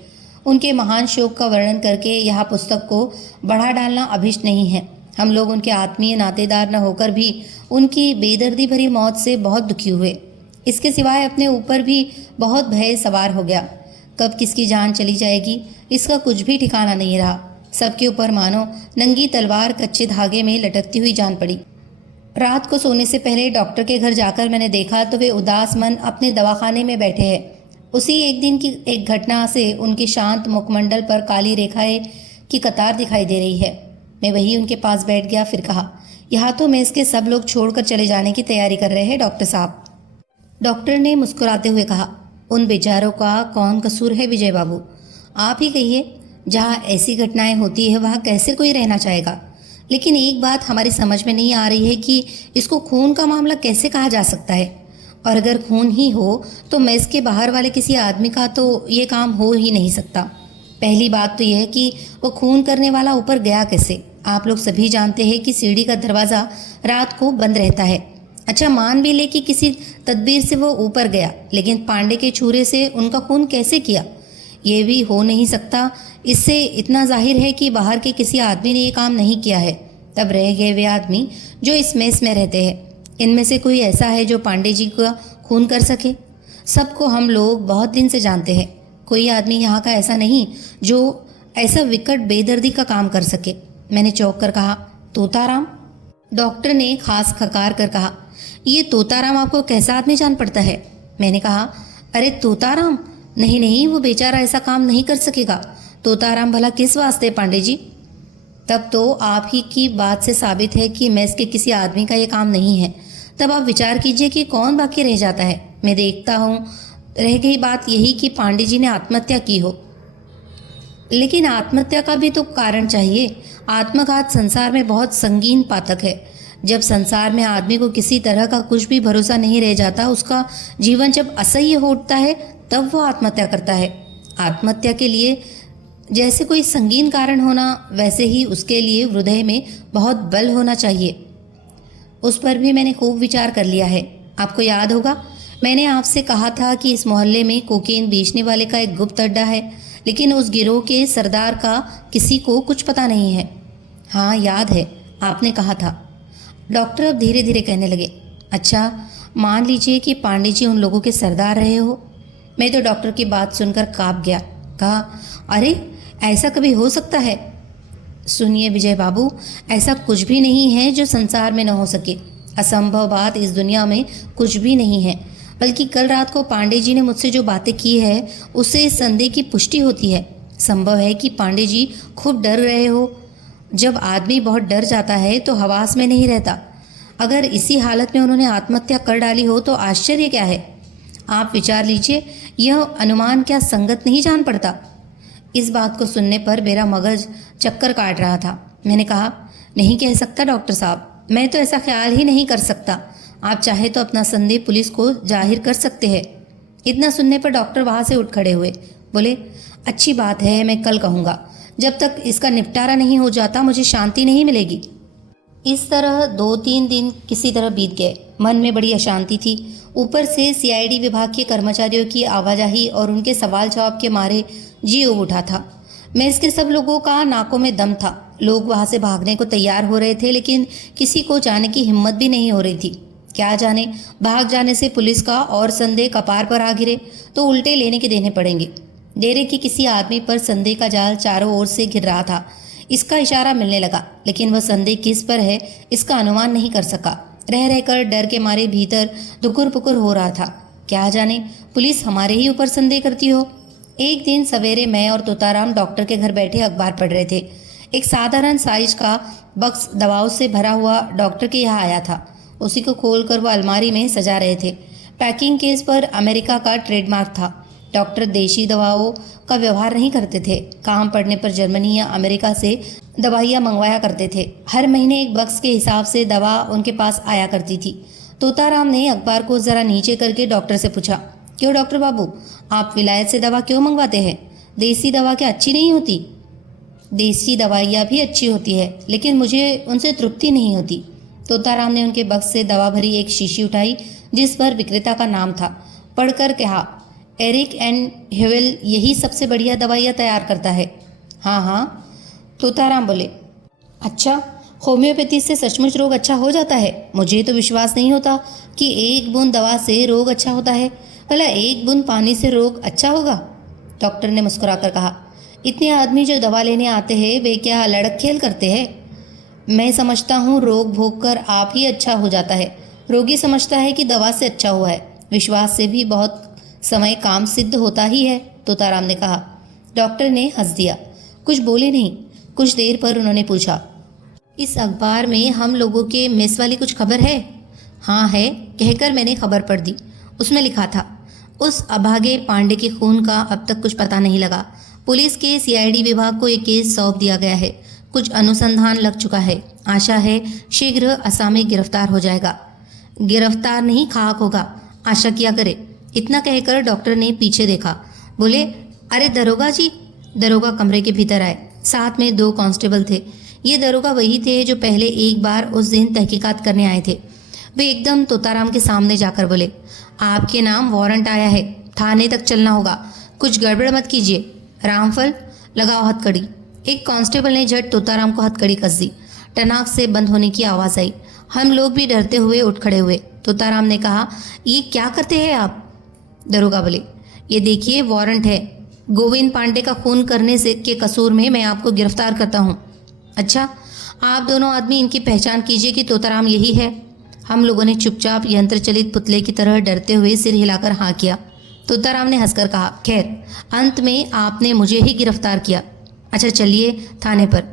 उनके महान शोक का वर्णन करके यहाँ पुस्तक को बढ़ा डालना अभिष्ट नहीं है। हम लोग उनके आत्मीय नातेदार न होकर भी उनकी बेदर्दी भरी मौत से बहुत दुखी हुए। इसके सिवाय अपने ऊपर भी बहुत भय सवार हो गया। कब किसकी जान चली जाएगी इसका कुछ भी ठिकाना नहीं रहा। सबके ऊपर मानो नंगी तलवार कच्चे धागे में लटकती हुई जान पड़ी। रात को सोने से पहले डॉक्टर के घर जाकर मैंने देखा तो वे उदास मन अपने दवाखाने में बैठे हैं। उसी एक दिन की एक घटना से उनके शांत मुखमंडल पर काली रेखाएं की कतार दिखाई दे रही है। मैं वही उनके पास बैठ गया, फिर कहा, यहाँ तो मेस के सब लोग छोड़कर चले जाने की तैयारी कर रहे हैं डॉक्टर साहब। डॉक्टर ने मुस्कुराते हुए कहा, उन बेचारों का कौन कसूर है विजय बाबू? आप ही कहिए, जहाँ ऐसी घटनाएं होती है वहाँ कैसे कोई रहना चाहेगा? लेकिन एक बात हमारी समझ में नहीं आ रही है कि इसको खून का मामला कैसे कहा जा सकता है। और अगर खून ही हो तो मेस के बाहर वाले किसी आदमी का तो ये काम हो ही नहीं सकता। पहली बात तो यह है कि वो खून करने वाला ऊपर गया कैसे? आप लोग सभी जानते हैं कि सीढ़ी का दरवाज़ा रात को बंद रहता है। अच्छा, मान भी ले कि किसी तदबीर से वो ऊपर गया, लेकिन पांडे के छुरे से उनका खून कैसे किया? ये भी हो नहीं सकता। इससे इतना जाहिर है कि बाहर के किसी आदमी ने ये काम नहीं किया है। तब रह गए वे आदमी जो इस मेस में रहते हैं। इनमें से कोई ऐसा है जो पांडे जी का खून कर सके? सबको हम लोग बहुत दिन से जानते हैं। कोई आदमी यहाँ का ऐसा नहीं जो ऐसा विकट बेदर्दी का काम कर सके। मैंने चौंक कर कहा, तोताराम? डॉक्टर ने खास खकार कर कहा, ये तोताराम आपको कैसा आदमी जान पड़ता है? मैंने कहा, अरे तोताराम? नहीं नहीं, वो बेचारा ऐसा काम नहीं कर सकेगा। तोताराम भला किस वास्ते पांडे जी? तब तो आप ही की बात से साबित है कि मेस के किसी आदमी का ये काम नहीं है। तब आप विचार कीजिए कि कौन बाकी रह जाता है। मैं देखता हूँ रह गई बात यही कि पांडे जी ने आत्महत्या की हो। लेकिन आत्महत्या का भी तो कारण चाहिए। आत्मघात संसार में बहुत संगीन पातक है। जब संसार में आदमी को किसी तरह का कुछ भी भरोसा नहीं रह जाता, उसका जीवन जब असह्य हो उठता है, तब वो आत्महत्या करता है। आत्महत्या के लिए जैसे कोई संगीन कारण होना, वैसे ही उसके लिए हृदय में बहुत बल होना चाहिए। उस पर भी मैंने खूब विचार कर लिया है। आपको याद होगा मैंने आपसे कहा था कि इस मोहल्ले में कोकेन बेचने वाले का एक गुप्त अड्डा है, लेकिन उस गिरोह के सरदार का किसी को कुछ पता नहीं है। हाँ याद है, आपने कहा था। डॉक्टर अब धीरे धीरे कहने लगे, अच्छा मान लीजिए कि पांडे जी उन लोगों के सरदार रहे हो। मैं तो डॉक्टर की बात सुनकर काँप गया। कहा, अरे ऐसा कभी हो सकता है? सुनिए विजय बाबू, ऐसा कुछ भी नहीं है जो संसार में न हो सके। असंभव बात इस दुनिया में कुछ भी नहीं है। बल्कि कल रात को पांडे जी ने मुझसे जो बातें की है, उससे इस संदेह की पुष्टि होती है। संभव है कि पांडे जी खूब डर रहे हो। जब आदमी बहुत डर जाता है तो हवास में नहीं रहता। अगर इसी हालत में उन्होंने आत्महत्या कर डाली हो तो आश्चर्य क्या है? आप विचार लीजिए, यह अनुमान क्या संगत नहीं जान पड़ता? इस बात को सुनने पर मेरा मगज चक्कर काट रहा था। मैंने कहा, नहीं कह सकता डॉक्टर साहब, मैं तो ऐसा ख्याल ही नहीं कर सकता। आप चाहे तो अपना संदेह पुलिस को जाहिर कर सकते हैं। इतना सुनने पर डॉक्टर वहाँ से उठ खड़े हुए। बोले, अच्छी बात है, मैं कल कहूँगा। जब तक इसका निपटारा नहीं हो जाता मुझे शांति नहीं मिलेगी। इस तरह 2-3 दिन किसी तरह बीत गए। मन में बड़ी अशांति थी। ऊपर से सीआईडी विभाग के कर्मचारियों की आवाजाही और उनके सवाल जवाब के मारे जी उब उठा था। मेस के सब लोगों का नाकों में दम था। लोग वहाँ से भागने को तैयार हो रहे थे, लेकिन किसी को जाने की हिम्मत भी नहीं हो रही थी। क्या जाने, भाग जाने से पुलिस का और संदेह कपार पर आ गिरे तो उल्टे लेने के देने पड़ेंगे। डेरे के किसी आदमी पर संदेह का जाल चारों ओर से घिर रहा था। इसका इशारा मिलने लगा, लेकिन वह संदेह किस पर है इसका अनुमान नहीं कर सका। रह रहकर डर के मारे भीतर दुकुर पुकुर हो रहा था। क्या जाने पुलिस हमारे ही ऊपर संदेह करती हो। एक दिन सवेरे मैं और तोताराम डॉक्टर के घर बैठे अखबार पढ़ रहे थे। एक साधारण साइज का बक्स दवाओं से भरा हुआ डॉक्टर के यहाँ आया था। उसी को खोलकर वो अलमारी में सजा रहे थे। पैकिंग केस पर अमेरिका का ट्रेडमार्क था। डॉक्टर देशी दवाओं का व्यवहार नहीं करते थे। काम पड़ने पर जर्मनी या अमेरिका से दवाइयाँ मंगवाया करते थे। हर महीने एक बक्स के हिसाब से दवा उनके पास आया करती थी। तोताराम ने अखबार को ज़रा नीचे करके डॉक्टर से पूछा, क्यों डॉक्टर बाबू, आप विलायत से दवा क्यों मंगवाते हैं? देसी दवा क्या अच्छी नहीं होती? देसी दवाइयाँ भी अच्छी होती है, लेकिन मुझे उनसे तृप्ति नहीं होती। तोताराम ने उनके बक्स से दवा भरी एक शीशी उठाई जिस पर विक्रेता का नाम था। पढ़कर कहा, एरिक एंड हेवेल यही सबसे बढ़िया दवाइयाँ तैयार करता है। हाँ हाँ, तोताराम बोले। अच्छा, होम्योपैथी से सचमुच रोग अच्छा हो जाता है? मुझे तो विश्वास नहीं होता कि एक बूंद दवा से रोग अच्छा होता है। भला एक बूंद पानी से रोग अच्छा होगा? डॉक्टर ने मुस्कुराकर कहा, इतने आदमी जो दवा लेने आते हैं वे क्या लड़क खेल करते हैं? मैं समझता हूँ रोग भोग कर आप ही अच्छा हो जाता है। रोगी समझता है कि दवा से अच्छा हुआ है। विश्वास से भी बहुत समय काम सिद्ध होता ही है, तोताराम ने कहा। डॉक्टर ने हंस दिया। कुछ बोले नहीं। कुछ देर पर उन्होंने पूछा, इस अखबार में हम लोगों के मेस वाली कुछ खबर है? हाँ है, कहकर मैंने खबर पढ़ दी। उसमें लिखा था, उस अभागे पांडे के खून का अब तक कुछ पता नहीं लगा। पुलिस के सीआईडी विभाग को एक केस सौंप दिया गया है। कुछ अनुसंधान लग चुका है। आशा है शीघ्र असामी गिरफ्तार हो जाएगा। गिरफ्तार नहीं, खाक होगा। आशा किया करे। इतना कहकर डॉक्टर ने पीछे देखा। बोले, अरे दरोगा जी। दरोगा कमरे के भीतर आए। साथ में 2 कांस्टेबल थे। ये दरोगा वही थे जो पहले एक बार उस दिन तहकीकात करने आए थे। वे एकदम तोताराम के सामने जाकर बोले, आपके नाम वारंट आया है, थाने तक चलना होगा। कुछ गड़बड़ मत कीजिए। रामफल, लगाओ हथकड़ी। एक कांस्टेबल ने झट तोताराम को हथकड़ी कस दी। टनाक से बंद होने की आवाज़ आई। हम लोग भी डरते हुए उठ खड़े हुए। तोताराम ने कहा, ये क्या करते हैं आप? दरोगा बोले, ये देखिए वारंट है, गोविंद पांडे का खून करने से के कसूर में मैं आपको गिरफ्तार करता हूँ। अच्छा, आप दोनों आदमी इनकी पहचान कीजिए कि तोताराम यही है। हम लोगों ने चुपचाप यंत्र चलित पुतले की तरह डरते हुए सिर हिलाकर हाँ किया। तोताराम ने हंसकर कहा, खैर अंत में आपने मुझे ही गिरफ्तार किया। अच्छा चलिए थाने पर।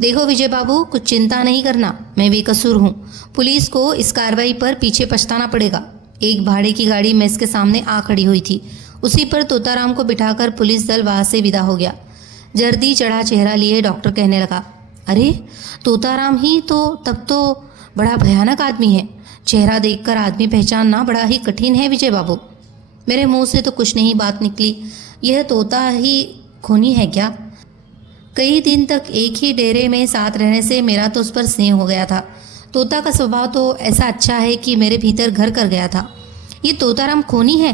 देखो विजय बाबू, कुछ चिंता नहीं करना, मैं बेकसूर हूँ। पुलिस को इस कार्रवाई पर पीछे पछताना पड़ेगा। एक भाड़े की गाड़ी मेस के सामने आ खड़ी हुई थी। उसी पर तोताराम को बिठाकर पुलिस दल वहां से विदा हो गया। जर्दी चढ़ा चेहरा लिए डॉक्टर कहने लगा, अरे तोताराम ही तो तब तो बड़ा भयानक आदमी है। चेहरा देखकर आदमी पहचानना बड़ा ही कठिन है विजय बाबू। मेरे मुंह से तो कुछ नहीं बात निकली। यह तोता ही खूनी है क्या? कई दिन तक एक ही डेरे में साथ रहने से मेरा तो उस पर स्नेह हो गया था। तोता का स्वभाव तो ऐसा अच्छा है कि मेरे भीतर घर कर गया था। ये तोताराम खूनी है?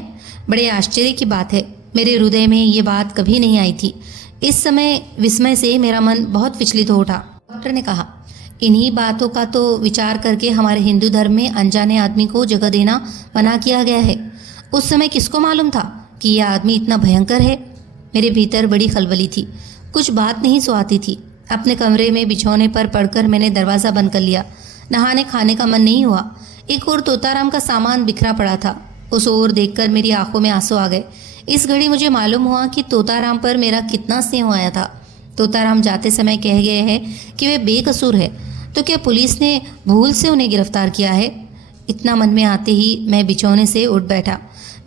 बड़े आश्चर्य की बात है। मेरे हृदय में ये बात कभी नहीं आई थी। इस समय विस्मय से मेरा मन बहुत विचलित हो उठा। डॉक्टर ने कहा, इन्हीं बातों का तो विचार करके हमारे हिंदू धर्म में अनजाने आदमी को जगह देना मना किया गया है। उस समय किसको मालूम था कि यह आदमी इतना भयंकर है? मेरे भीतर बड़ी खलबली थी, कुछ बात नहीं सुहाती थी। अपने कमरे में बिछौने पर पड़कर मैंने दरवाज़ा बंद कर लिया। नहाने खाने का मन नहीं हुआ। एक और तोताराम का सामान बिखरा पड़ा था। उस ओर देखकर मेरी आंखों में आंसू आ गए। इस घड़ी मुझे मालूम हुआ कि तोताराम पर मेरा कितना स्नेह आया था। तोताराम जाते समय कह गए हैं कि वे बेकसूर है, तो क्या पुलिस ने भूल से उन्हें गिरफ्तार किया है? इतना मन में आते ही मैं बिछौने से उठ बैठा।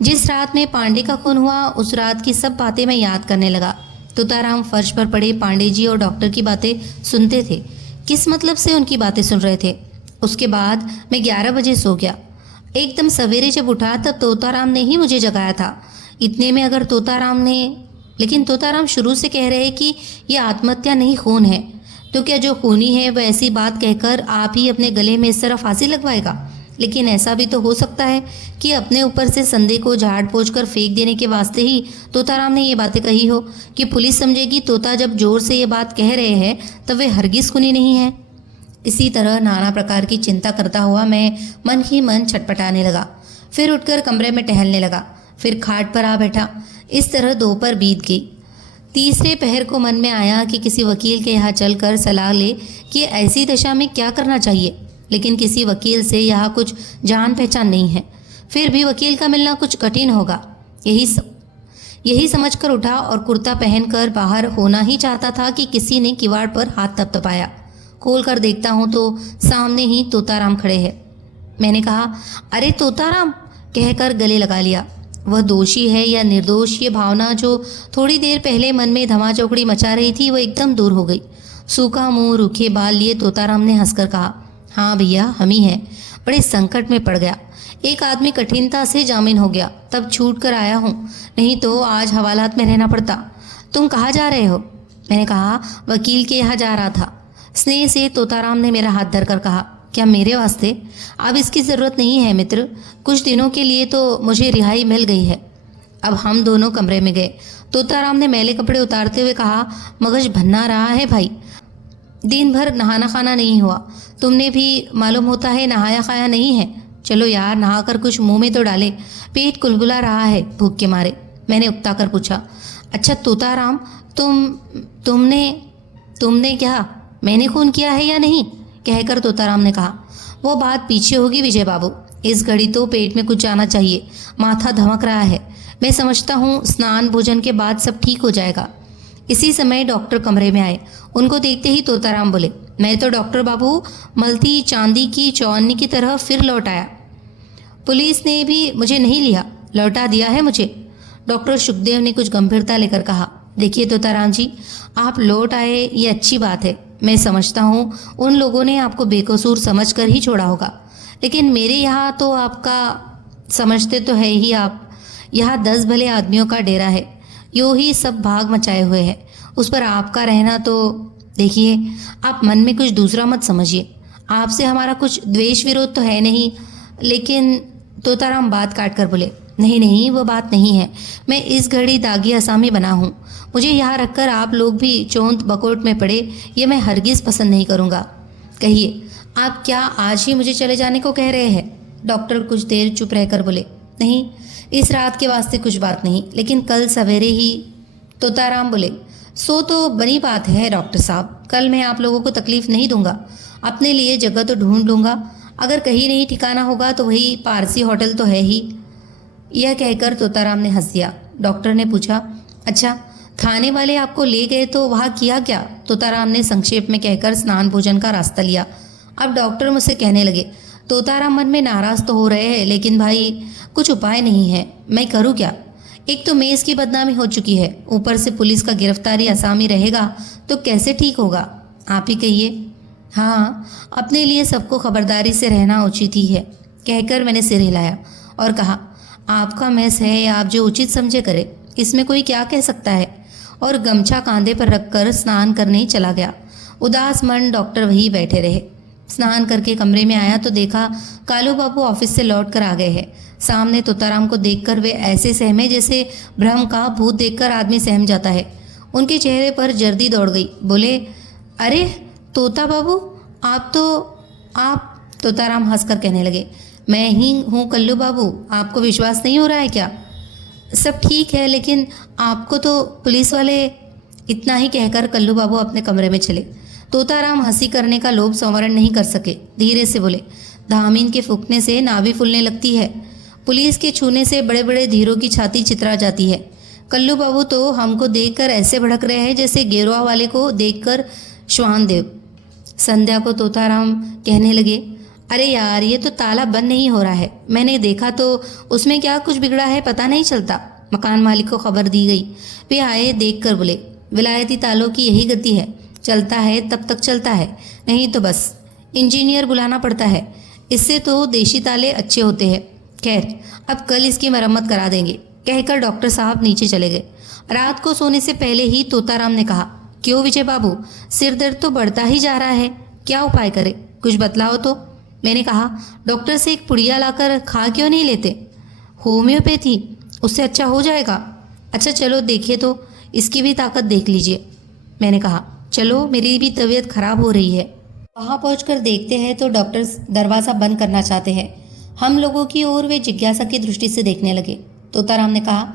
जिस रात में पांडे का खून हुआ उस रात की सब बातें मैं याद करने लगा। तोताराम फर्श पर पड़े पांडे जी और डॉक्टर की बातें सुनते थे। किस मतलब से उनकी बातें सुन रहे थे? उसके बाद मैं 11 बजे सो गया। एकदम सवेरे जब उठा तब तोताराम ने ही मुझे जगाया था। इतने में अगर लेकिन तोताराम शुरू से कह रहे कि यह आत्महत्या नहीं खून है, तो क्या जो खूनी है वह ऐसी बात कहकर आप ही अपने गले में इस तरह फांसी लगवाएगा? लेकिन ऐसा भी तो हो सकता है कि अपने ऊपर से संदेह को झाड़ पोंछ कर फेंक देने के वास्ते ही तोताराम ने ये बातें कही हो कि पुलिस समझेगी तोता जब जोर से ये बात कह रहे हैं तब वे हरगिज खूनी नहीं है। इसी तरह नाना प्रकार की चिंता करता हुआ मैं मन ही मन छटपटाने लगा। फिर उठकर कमरे में टहलने लगा, फिर खाट पर आ बैठा। इस तरह दोपहर बीत गई। तीसरे पहर को मन में आया कि किसी वकील के यहाँ चलकर सलाह ले कि ऐसी दशा में क्या करना चाहिए, लेकिन किसी वकील से यहाँ कुछ जान पहचान नहीं है। फिर भी वकील का मिलना कुछ कठिन होगा। यही समझकर उठा और कुर्ता पहनकर बाहर होना ही चाहता था कि किसी ने किवाड़ पर हाथ थपथपाया। खोल कर देखता हूँ तो सामने ही तोताराम खड़े हैं। मैंने कहा, अरे तोताराम, कहकर गले लगा लिया। वह दोषी है या निर्दोष, ये भावना जो थोड़ी देर पहले मन में धमाचौकड़ी मचा रही थी वह एकदम दूर हो गई। सूखा मुंह, रूखे बाल लिए तोताराम ने हंसकर कहा, हाँ भैया, हम ही हैं। बड़े संकट में पड़ गया। एक आदमी कठिनता से जामीन हो गया, तब छूट कर आया हूँ, नहीं तो आज हवालात में रहना पड़ता। तुम कहाँ जा रहे हो? मैंने कहा, वकील के यहाँ जा रहा था। स्नेह से तोताराम ने मेरा हाथ धरकर कहा, क्या मेरे वास्ते? अब इसकी ज़रूरत नहीं है मित्र, कुछ दिनों के लिए तो मुझे रिहाई मिल गई है। अब हम दोनों कमरे में गए। तोताराम ने मैले कपड़े उतारते हुए कहा, मगज भन्ना रहा है भाई, दिन भर नहाना खाना नहीं हुआ। तुमने भी मालूम होता है नहाया खाया नहीं है। चलो यार, नहाकर कुछ मुंह में तो डाले, पेट कुलबुला रहा है भूख के मारे। मैंने उकता कर पूछा, अच्छा तोताराम, तुमने क्या, मैंने खून किया है या नहीं? कहकर तोताराम ने कहा, वो बात पीछे होगी विजय बाबू, इस घड़ी तो पेट में कुछ जाना चाहिए। माथा धमक रहा है। मैं समझता हूँ स्नान भोजन के बाद सब ठीक हो जाएगा। इसी समय डॉक्टर कमरे में आए। उनको देखते ही तोताराम बोले, मैं तो डॉक्टर बाबू मलती चांदी की चौन्नी की तरह फिर लौट आया। पुलिस ने भी मुझे नहीं लिया, लौटा दिया है मुझे। डॉक्टर सुखदेव ने कुछ गंभीरता लेकर कहा, देखिए तोताराम जी, आप लौट आए ये अच्छी बात है। मैं समझता हूँ उन लोगों ने आपको बेकसूर समझकर ही छोड़ा होगा, लेकिन मेरे यहाँ तो आपका समझते तो है ही आप। यहाँ 10 भले आदमियों का डेरा है, यूँ ही सब भाग मचाए हुए हैं। उस पर आपका रहना तो देखिए, आप मन में कुछ दूसरा मत समझिए। आपसे हमारा कुछ द्वेष विरोध तो है नहीं, लेकिन तोताराम बात काट कर बोले, नहीं, वो बात नहीं है। मैं इस घड़ी दागी असामी बना हूँ। मुझे यहाँ रखकर आप लोग भी चौंत बकोट में पड़े, ये मैं हरगिज़ पसंद नहीं करूँगा। कहिए, आप क्या आज ही मुझे चले जाने को कह रहे हैं? डॉक्टर कुछ देर चुप रहकर बोले, नहीं, इस रात के वास्ते कुछ बात नहीं, लेकिन कल सवेरे ही। तोताराम बोले, सो तो बड़ी बात है डॉक्टर साहब, कल मैं आप लोगों को तकलीफ नहीं दूंगा, अपने लिए जगह तो ढूंढ लूँगा, अगर कहीं नहीं ठिकाना होगा तो वही पारसी होटल तो है ही। यह कहकर तोताराम ने हंस दिया। डॉक्टर ने पूछा, अच्छा थाने वाले आपको ले गए तो वहाँ किया क्या? तोताराम ने संक्षेप में कहकर स्नान भोजन का रास्ता लिया। अब डॉक्टर मुझसे कहने लगे। तोताराम मन में नाराज तो हो रहे हैं, लेकिन भाई कुछ उपाय नहीं है, मैं करूँ क्या? एक तो मेज़ की बदनामी हो चुकी है, ऊपर से पुलिस का गिरफ्तारी असामी रहेगा तो कैसे ठीक होगा? आप ही कहिए। हाँ, अपने लिए सबको खबरदारी से रहना उचित ही है, कहकर मैंने सिर हिलाया और कहा, आपका मैस है, आप जो उचित समझे करें, इसमें कोई क्या कह सकता है। और गमछा कांधे पर रखकर स्नान करने चला गया। उदास मन डॉक्टर वहीं बैठे रहे। स्नान करके कमरे में आया तो देखा कालू बाबू ऑफिस से लौट कर आ गए हैं। सामने तोताराम को देखकर वे ऐसे सहमे जैसे भ्रम का भूत देखकर आदमी सहम जाता है। उनके चेहरे पर जर्दी दौड़ गई। बोले, अरे तोता बाबू, आप तोताराम हंसकर कहने लगे, मैं ही हूँ कल्लू बाबू, आपको विश्वास नहीं हो रहा है क्या? सब ठीक है, लेकिन आपको तो पुलिस वाले। इतना ही कहकर कल्लू बाबू अपने कमरे में चले। तोताराम हंसी करने का लोभ संवरण नहीं कर सके, धीरे से बोले, धामीन के फूंकने से नाभि फूलने लगती है, पुलिस के छूने से बड़े बड़े धीरों की छाती चितरा जाती है। कल्लू बाबू तो हमको देखकर ऐसे भड़क रहे हैं जैसे गेरुआ वाले को देखकर श्वान देव। संध्या को तोताराम कहने लगे, अरे यार, ये तो ताला बंद नहीं हो रहा है, मैंने देखा तो उसमें क्या कुछ बिगड़ा है पता नहीं चलता। मकान मालिक को खबर दी गई। वे आए, देख कर बोले, विलायती तालों की यही गति है, चलता है तब तक चलता है, नहीं तो बस इंजीनियर बुलाना पड़ता है, इससे तो देशी ताले अच्छे होते हैं। खैर, अब कल इसकी मरम्मत करा देंगे, कहकर डॉक्टर साहब नीचे चले गए। रात को सोने से पहले ही तोताराम ने कहा, क्यों विजय बाबू, सिर दर्द तो बढ़ता ही जा रहा है, क्या उपाय करे, कुछ बतलाओ तो। मैंने कहा, डॉक्टर से एक पुड़िया लाकर खा क्यों नहीं लेते? होम्योपैथी, उससे अच्छा हो जाएगा। अच्छा चलो देखिए तो, इसकी भी ताकत देख लीजिए। मैंने कहा, चलो, मेरी भी तबीयत खराब हो रही है। वहाँ पहुंचकर देखते हैं तो डॉक्टर दरवाज़ा बंद करना चाहते हैं। हम लोगों की ओर वे जिज्ञासा की दृष्टि से देखने लगे। तोताराम ने कहा,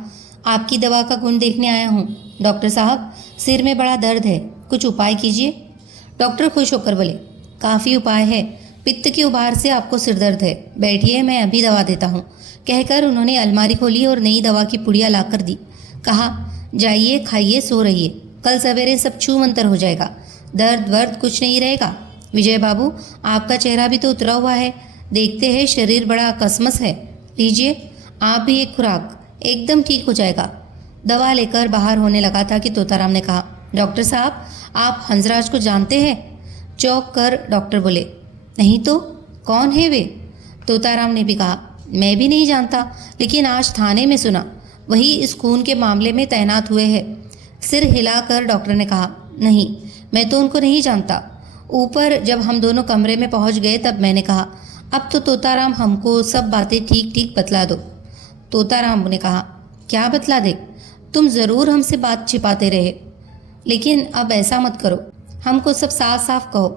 आपकी दवा का गुण देखने आया हूँ। डॉक्टर साहब, सिर में बड़ा दर्द है, कुछ उपाय कीजिए। डॉक्टर खुश होकर बोले, काफ़ी उपाय है, पित्त की उभार से आपको सिर दर्द है, बैठिए, मैं अभी दवा देता हूँ। कहकर उन्होंने अलमारी खोली और नई दवा की पुड़िया लाकर दी। कहा, जाइए, खाइए, सो रहिए, कल सवेरे सब छू मंतर हो जाएगा, दर्द वर्द कुछ नहीं रहेगा। विजय बाबू, आपका चेहरा भी तो उतरा हुआ है, देखते हैं शरीर बड़ा कसमस है, लीजिए आप भी एक खुराक, एकदम ठीक हो जाएगा। दवा लेकर बाहर होने लगा था कि तोताराम ने कहा, डॉक्टर साहब, आप हंसराज को जानते हैं? चौंक कर डॉक्टर बोले, नहीं तो, कौन है वे? तोताराम ने भी कहा, मैं भी नहीं जानता, लेकिन आज थाने में सुना, वही इस खून के मामले में तैनात हुए हैं। सिर हिलाकर डॉक्टर ने कहा, नहीं, मैं तो उनको नहीं जानता। ऊपर जब हम दोनों कमरे में पहुंच गए तब मैंने कहा, अब तो तोताराम हमको सब बातें ठीक ठीक बतला दो। तोताराम ने कहा, क्या बतला दे? तुम ज़रूर हमसे बात छिपाते रहे, लेकिन अब ऐसा मत करो, हमको सब साफ साफ कहो।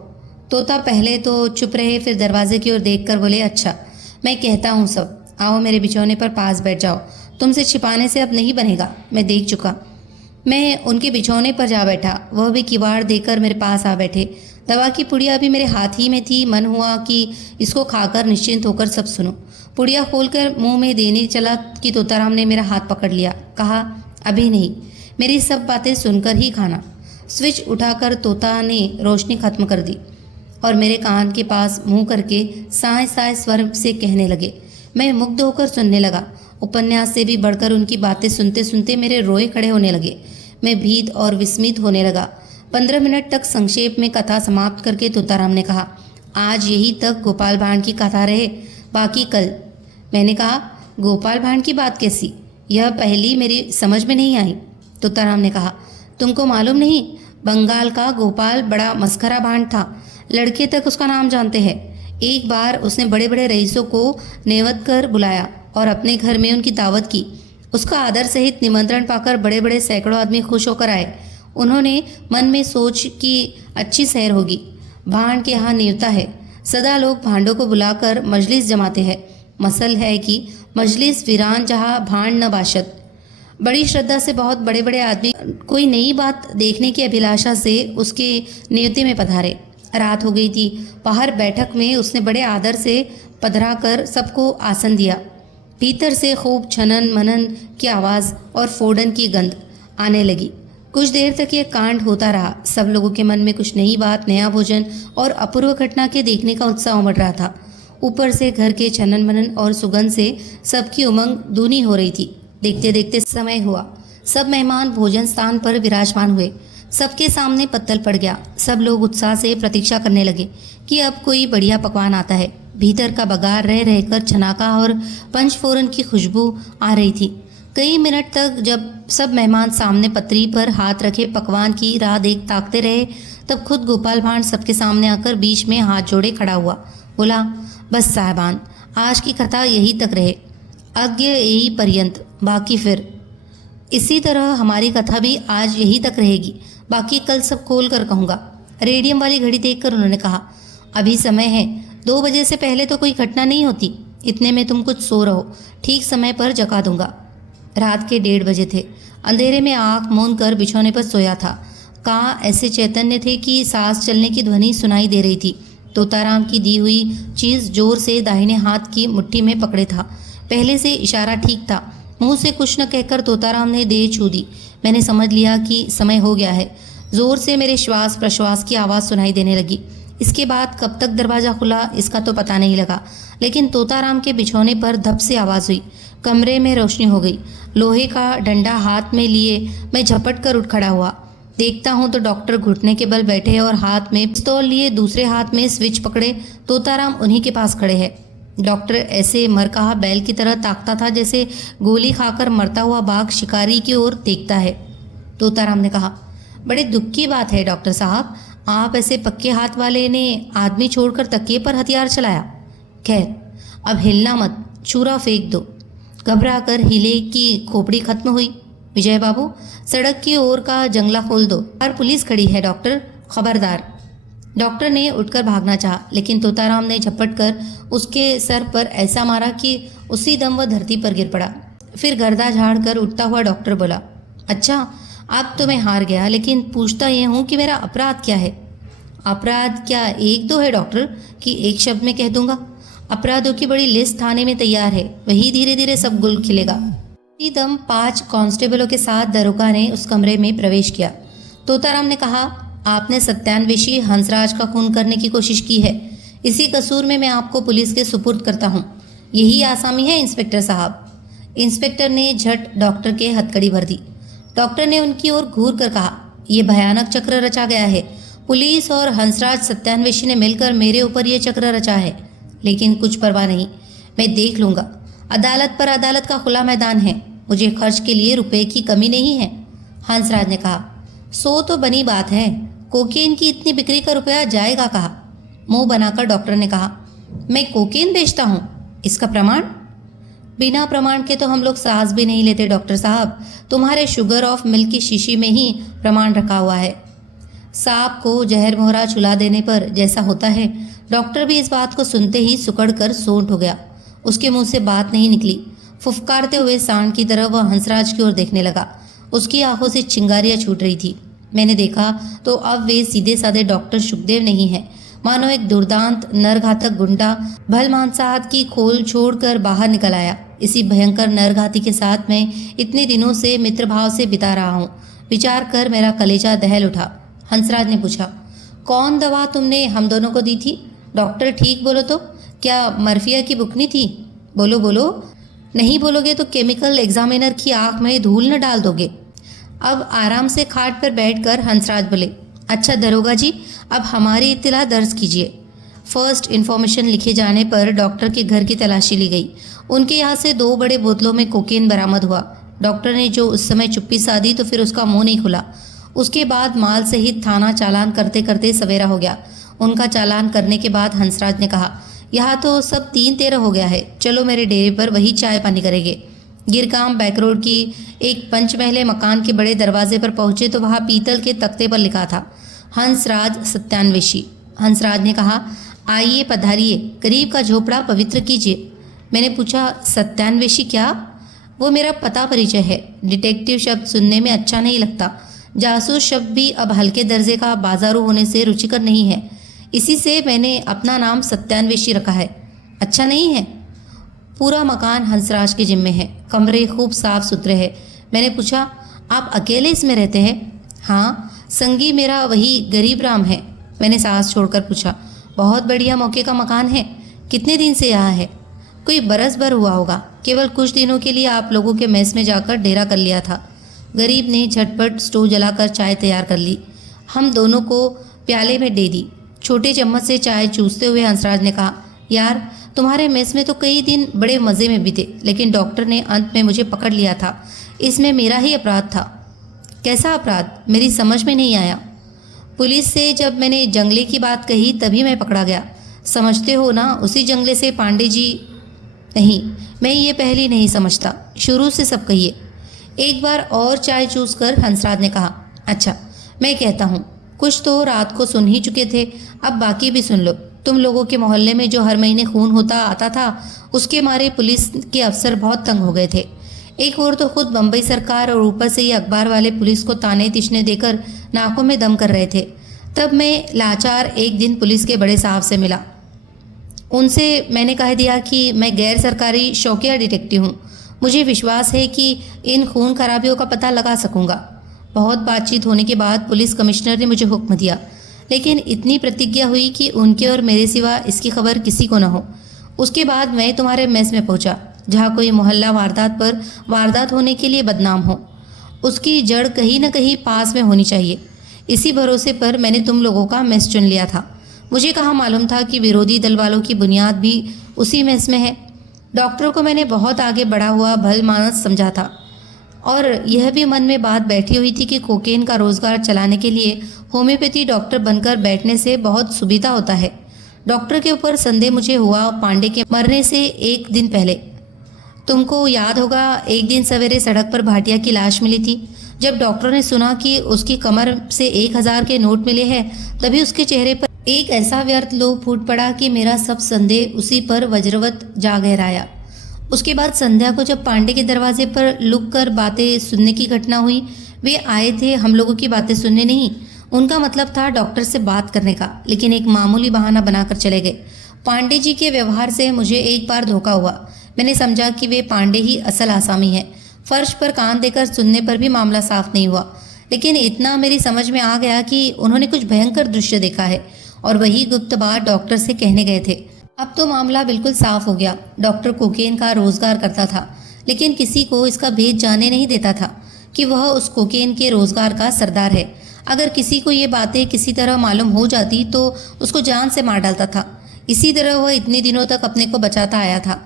तोता पहले तो चुप रहे, फिर दरवाजे की ओर देखकर बोले, अच्छा मैं कहता हूँ सब, आओ मेरे बिछौने पर पास बैठ जाओ, तुमसे छिपाने से अब नहीं बनेगा, मैं देख चुका। मैं उनके बिछौने पर जा बैठा, वह भी किवाड़ देकर मेरे पास आ बैठे। दवा की पुड़िया भी मेरे हाथ ही में थी। मन हुआ कि इसको खाकर निश्चिंत होकर सब सुनो। पुड़िया खोलकर मुंह में देने चला कि तोताराम ने मेरा हाथ पकड़ लिया। कहा, अभी नहीं, मेरी सब बातें सुनकर ही खाना। स्विच उठाकर तोता ने रोशनी खत्म कर दी और मेरे कान के पास मुंह करके साए साए स्वर से कहने लगे। मैं मुग्ध होकर सुनने लगा। उपन्यास से भी बढ़कर उनकी बातें सुनते सुनते मेरे रोए खड़े होने लगे। मैं भीत और विस्मित होने लगा। 15 मिनट तक संक्षेप में कथा समाप्त करके तोताराम ने कहा, आज यही तक गोपाल भांड की कथा रहे, बाकी कल। मैंने कहा, गोपाल भांड की बात कैसी? यह पहली मेरी समझ में नहीं आई। तोताराम ने कहा, तुमको मालूम नहीं, बंगाल का गोपाल बड़ा मस्खरा भांड था, लड़के तक उसका नाम जानते हैं। एक बार उसने बड़े बड़े रईसों को नेवत कर बुलाया और अपने घर में उनकी दावत की। उसका आदर सहित निमंत्रण पाकर बड़े बड़े सैकड़ों आदमी खुश होकर आए। उन्होंने मन में सोच कि अच्छी सैर होगी, भांड के यहाँ नेवता है, सदा लोग भांडों को बुलाकर मजलिस जमाते हैं। मसल है कि मजलिस वीरान जहाँ भाण न बाशत। बड़ी श्रद्धा से बहुत बड़े बड़े आदमी कोई नई बात देखने की अभिलाषा से उसके नियुक्ति में पधारे। रात हो गई थी। बाहर बैठक में उसने बड़े आदर से पधरा कर सबको आसन दिया। भीतर से खूब छनन मनन की आवाज़ और फोड़न की गंध आने लगी। कुछ देर तक यह कांड होता रहा। सब लोगों के मन में कुछ नई बात, नया भोजन और अपूर्व घटना के देखने का उत्साह उमड़ रहा था। ऊपर से घर के छनन मनन और सुगंध से सबकी उमंग दूनी हो रही थी। देखते देखते समय हुआ। सब मेहमान भोजन स्थान पर विराजमान हुए। सबके सामने पत्तल पड़ गया। सब लोग उत्साह से प्रतीक्षा करने लगे कि अब कोई बढ़िया पकवान आता है। भीतर का बगार रह रहकर छनाका और पंचफोरन की खुशबू आ रही थी। कई मिनट तक जब सब मेहमान सामने पतरी पर हाथ रखे पकवान की राह ताकते रहे, तब खुद गोपाल भांड सबके सामने आकर बीच में हाथ जोड़े खड़ा हुआ। बोला, बस साहबान, आज की कथा यही तक रहे, अज्ञ यही पर्यंत, बाकी फिर। इसी तरह हमारी कथा भी आज यही तक रहेगी, बाकी कल सब खोल कर कहूँगा। रेडियम वाली घड़ी देखकर उन्होंने कहा, अभी समय है, 2 बजे से पहले तो कोई घटना नहीं होती। इतने में तुम कुछ सो रहो, ठीक समय पर जगा दूंगा। रात के 1:30 बजे थे। अंधेरे में आँख मूंद कर बिछौने पर सोया था। कहाँ ऐसे चैतन्य थे कि सांस चलने की ध्वनि सुनाई दे रही थी। तोताराम की दी हुई चीज़ जोर से दाहिने हाथ की मुट्ठी में पकड़े था। पहले से इशारा ठीक था। मुंह से कुछ न कहकर तोताराम ने देह छू दी। मैंने समझ लिया कि समय हो गया है। जोर से मेरे श्वास प्रश्वास की आवाज़ सुनाई देने लगी। इसके बाद कब तक दरवाज़ा खुला इसका तो पता नहीं लगा, लेकिन तोताराम के बिछौने पर धप से आवाज़ हुई। कमरे में रोशनी हो गई। लोहे का डंडा हाथ में लिए मैं झपट कर उठ खड़ा हुआ। देखता हूँ तो डॉक्टर घुटने के बल बैठे और हाथ में पिस्तौल लिए दूसरे हाथ में स्विच पकड़े तोताराम उन्हीं के पास खड़े हैं। डॉक्टर ऐसे मरकहा बैल की तरह ताकता था जैसे गोली खाकर मरता हुआ बाघ शिकारी की ओर देखता है। तोताराम ने कहा, बड़े दुख की बात है डॉक्टर साहब, आप ऐसे पक्के हाथ वाले ने आदमी छोड़कर तकिए पर हथियार चलाया। खैर, अब हिलना मत, चूरा फेंक दो। घबरा कर हिले की खोपड़ी खत्म हुई। विजय बाबू, सड़क की ओर का जंगला खोल दो, और पुलिस खड़ी है डॉक्टर, खबरदार। डॉक्टर ने उठकर भागना चाहा, लेकिन तोताराम ने झपट कर उसके सर पर ऐसा मारा कि उसी दम वह धरती पर गिर पड़ा। फिर गर्दा झाड़ कर उठता हुआ डॉक्टर बोला, अच्छा अब तो मैं हार गया, लेकिन पूछता यह हूँ कि मेरा अपराध क्या है। अपराध क्या 1-2 है डॉक्टर कि एक शब्द में कह दूंगा? अपराधों की बड़ी लिस्ट थाने में तैयार है, वही धीरे धीरे सब गुल खिलेगा। इसी दम 5 कांस्टेबलों के साथ दरोगा ने उस कमरे में प्रवेश किया। तोताराम ने कहा, आपने सत्यान्वेषी हंसराज का खून करने की कोशिश की है। इसी कसूर में मैं आपको पुलिस के सुपुर्द करता हूँ। यही आसामी है इंस्पेक्टर साहब। इंस्पेक्टर ने झट डॉक्टर के हथकड़ी भर दी। डॉक्टर ने उनकी ओर घूर कर कहा, यह भयानक चक्र रचा गया है। पुलिस और हंसराज सत्यान्वेषी ने मिलकर मेरे ऊपर यह चक्र रचा है, लेकिन कुछ परवाह नहीं, मैं देख लूँगा। अदालत पर अदालत का खुला मैदान है, मुझे खर्च के लिए रुपए की कमी नहीं है। हंसराज ने कहा, सो तो बनी बात है, कोकेन की इतनी बिक्री का रुपया जाएगा कहाँ? मुंह बनाकर डॉक्टर ने कहा, मैं कोकेन बेचता हूँ, इसका प्रमाण? बिना प्रमाण के तो हम लोग सांस भी नहीं लेते डॉक्टर साहब। तुम्हारे शुगर ऑफ मिल्क की शीशी में ही प्रमाण रखा हुआ है। सांप को जहर मोहरा चुला देने पर जैसा होता है, डॉक्टर भी इस बात को सुनते ही सुकड़ कर सोंठ हो गया। उसके मुंह से बात नहीं निकली। फुफकारते हुए सांड की तरह वह हंसराज की ओर देखने लगा। उसकी आंखों से चिंगारियां छूट रही थी। मैंने देखा तो अब वे सीधे साधे डॉक्टर सुखदेव नहीं है, मानो एक दुर्दांत नरघातक गुंडा भल मांसाहार की खोल छोड़कर बाहर निकल आया। इसी भयंकर नरघाती के साथ मैं इतने दिनों से मित्रभाव से बिता रहा हूँ। विचार कर मेरा कलेजा दहल उठा। हंसराज ने पूछा, कौन दवा तुमने हम दोनों को दी थी? डॉक्टर ठीक बोलो तो, क्या मर्फिया की बुकनी थी? बोलो बोलो, नहीं बोलोगे तो केमिकल एग्जामिनर की आंख में धूल न डाल दोगे। अब आराम से खाट पर बैठकर हंसराज बोले, अच्छा दरोगा जी, अब हमारी इत्तला दर्ज कीजिए। फर्स्ट इन्फॉर्मेशन लिखे जाने पर डॉक्टर के घर की तलाशी ली गई। उनके यहाँ से 2 बड़े बोतलों में कोकेन बरामद हुआ। डॉक्टर ने जो उस समय चुप्पी साधी तो फिर उसका मुंह नहीं खुला। उसके बाद माल सहित थाना चालान करते करते सवेरा हो गया। उनका चालान करने के बाद हंसराज ने कहा, यहाँ तो सब 3-13 हो गया है, चलो मेरे डेरे पर वही चाय पानी करेंगे। गिरगांव बैक रोड की एक 5 महले मकान के बड़े दरवाजे पर पहुंचे तो वहाँ पीतल के तख्ते पर लिखा था, हंसराज सत्यान्वेषी। हंसराज ने कहा, आइए पधारिए, करीब का झोपड़ा पवित्र कीजिए। मैंने पूछा, सत्यान्वेषी क्या? वो मेरा पता परिचय है। डिटेक्टिव शब्द सुनने में अच्छा नहीं लगता। जासूस शब्द भी अब हल्के दर्जे का बाजारू होने से रुचिकर नहीं है। इसी से मैंने अपना नाम सत्यान्वेषी रखा है। अच्छा नहीं है? पूरा मकान हंसराज के जिम्मे है। कमरे खूब साफ सुथरे हैं। मैंने पूछा, आप अकेले इसमें रहते हैं? हाँ, संगी मेरा वही गरीब राम है। मैंने सांस छोड़कर पूछा, बहुत बढ़िया मौके का मकान है। कितने दिन से यहाँ है? कोई बरस भर हुआ होगा। केवल कुछ दिनों के लिए आप लोगों के मेस में जाकर डेरा कर लिया था। गरीब ने झटपट स्टोव जलाकर चाय तैयार कर ली। हम दोनों को प्याले में दे दी। छोटे चम्मच से चाय चूसते हुए हंसराज ने कहा, यार तुम्हारे मेस में तो कई दिन बड़े मज़े में बीते, लेकिन डॉक्टर ने अंत में मुझे पकड़ लिया था। इसमें मेरा ही अपराध था। कैसा अपराध? मेरी समझ में नहीं आया। पुलिस से जब मैंने जंगले की बात कही तभी मैं पकड़ा गया। समझते हो ना, उसी जंगले से पांडे जी। नहीं, मैं ये पहली नहीं समझता। शुरू से सब कहिए। एक बार और चाय चूस कर हंसराज ने कहा, अच्छा मैं कहता हूँ। कुछ तो रात को सुन ही चुके थे, अब बाकी भी सुन लो। तुम लोगों के मोहल्ले में जो हर महीने खून होता आता था, उसके मारे पुलिस के अफसर बहुत तंग हो गए थे। एक और तो खुद बम्बई सरकार और ऊपर से ये अखबार वाले पुलिस को ताने तिशने देकर नाकों में दम कर रहे थे। तब मैं लाचार एक दिन पुलिस के बड़े साहब से मिला। उनसे मैंने कह दिया कि मैं गैर सरकारी शौकिया डिटेक्टिव हूँ। मुझे विश्वास है कि इन खून खराबियों का पता लगा सकूँगा। बहुत बातचीत होने के बाद पुलिस कमिश्नर ने मुझे हुक्म दिया, लेकिन इतनी प्रतिज्ञा हुई कि उनके और मेरे सिवा इसकी खबर किसी को न हो। उसके बाद मैं तुम्हारे मेस में पहुंचा, जहाँ कोई मोहल्ला वारदात पर वारदात होने के लिए बदनाम हो। उसकी जड़ कहीं न कहीं पास में होनी चाहिए। इसी भरोसे पर मैंने तुम लोगों का मेस चुन लिया था। मुझे कहाँ मालूम था कि विरोधी दल वालों की बुनियाद भी उसी मेस में है। डॉक्टरों को मैंने बहुत आगे बढ़ा हुआ भलमानस समझा था, और यह भी मन में बात बैठी हुई थी कि कोकेन का रोजगार चलाने के लिए होम्योपैथी डॉक्टर बनकर बैठने से बहुत सुविधा होता है। डॉक्टर के ऊपर संदेह मुझे हुआ पांडे के मरने से एक दिन पहले। तुमको याद होगा, एक दिन सवेरे सड़क पर भाटिया की लाश मिली थी। जब डॉक्टर ने सुना कि उसकी कमर से 1000 के नोट मिले हैं, तभी उसके चेहरे पर एक ऐसा व्यर्थ लोभ फूट पड़ा कि मेरा सब संदेह उसी पर वज्रवत जा गहराया। उसके बाद संध्या को जब पांडे के दरवाजे पर लुक कर बातें सुनने की घटना हुई, वे आए थे हम लोगों की बातें सुनने नहीं। उनका मतलब था डॉक्टर से बात करने का, लेकिन एक मामूली बहाना बनाकर चले गए। पांडे जी के व्यवहार से मुझे एक बार धोखा हुआ। मैंने समझा कि वे पांडे ही असल आसामी है। फर्श पर कान देकर सुनने पर भी मामला साफ नहीं हुआ, लेकिन इतना मेरी समझ में आ गया कि उन्होंने कुछ भयंकर दृश्य देखा है और वही गुप्त बात डॉक्टर से कहने गए थे। अब तो मामला बिल्कुल साफ हो गया। डॉक्टर कोकेन का रोजगार करता था, लेकिन किसी को इसका भेद जाने नहीं देता था कि वह उस कोकेन के रोजगार का सरदार है। अगर किसी को ये बातें किसी तरह मालूम हो जाती तो उसको जान से मार डालता था। इसी तरह वह इतने दिनों तक अपने को बचाता आया था।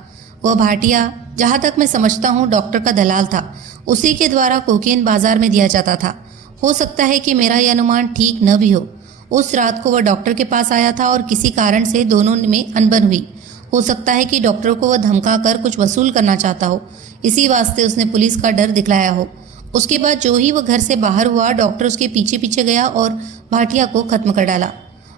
वह भाटिया, जहाँ तक मैं समझता हूँ, डॉक्टर का दलाल था। उसी के द्वारा कोकेन बाजार में दिया जाता था। हो सकता है कि मेरा यह अनुमान ठीक न भी हो। उस रात को वह डॉक्टर के पास आया था और किसी कारण से दोनों में अनबन हुई। हो सकता है कि डॉक्टर को वह धमका कर कुछ वसूल करना चाहता हो, इसी वास्ते उसने पुलिस का डर दिखलाया हो। उसके बाद जो ही वह घर से बाहर हुआ, डॉक्टर उसके पीछे पीछे गया और भाटिया को खत्म कर डाला।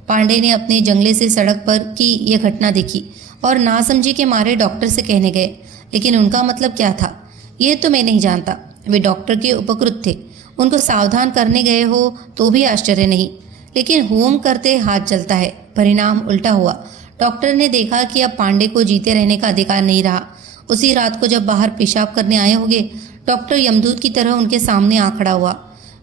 पांडे ने अपने जंगले से सड़क पर की यह घटना देखी और नासमझी के मारे डॉक्टर से कहने गए, लेकिन उनका मतलब क्या था ये तो मैं नहीं जानता। वे डॉक्टर के उपकृत थे, उनको सावधान करने गए हो तो भी आश्चर्य नहीं, लेकिन होम करते हाथ जलता है। परिणाम उल्टा हुआ। डॉक्टर ने देखा कि अब पांडे को जीते रहने का अधिकार नहीं रहा। उसी रात को जब बाहर पेशाब करने आए होंगे, डॉक्टर यमदूत की तरह उनके सामने आ खड़ा हुआ।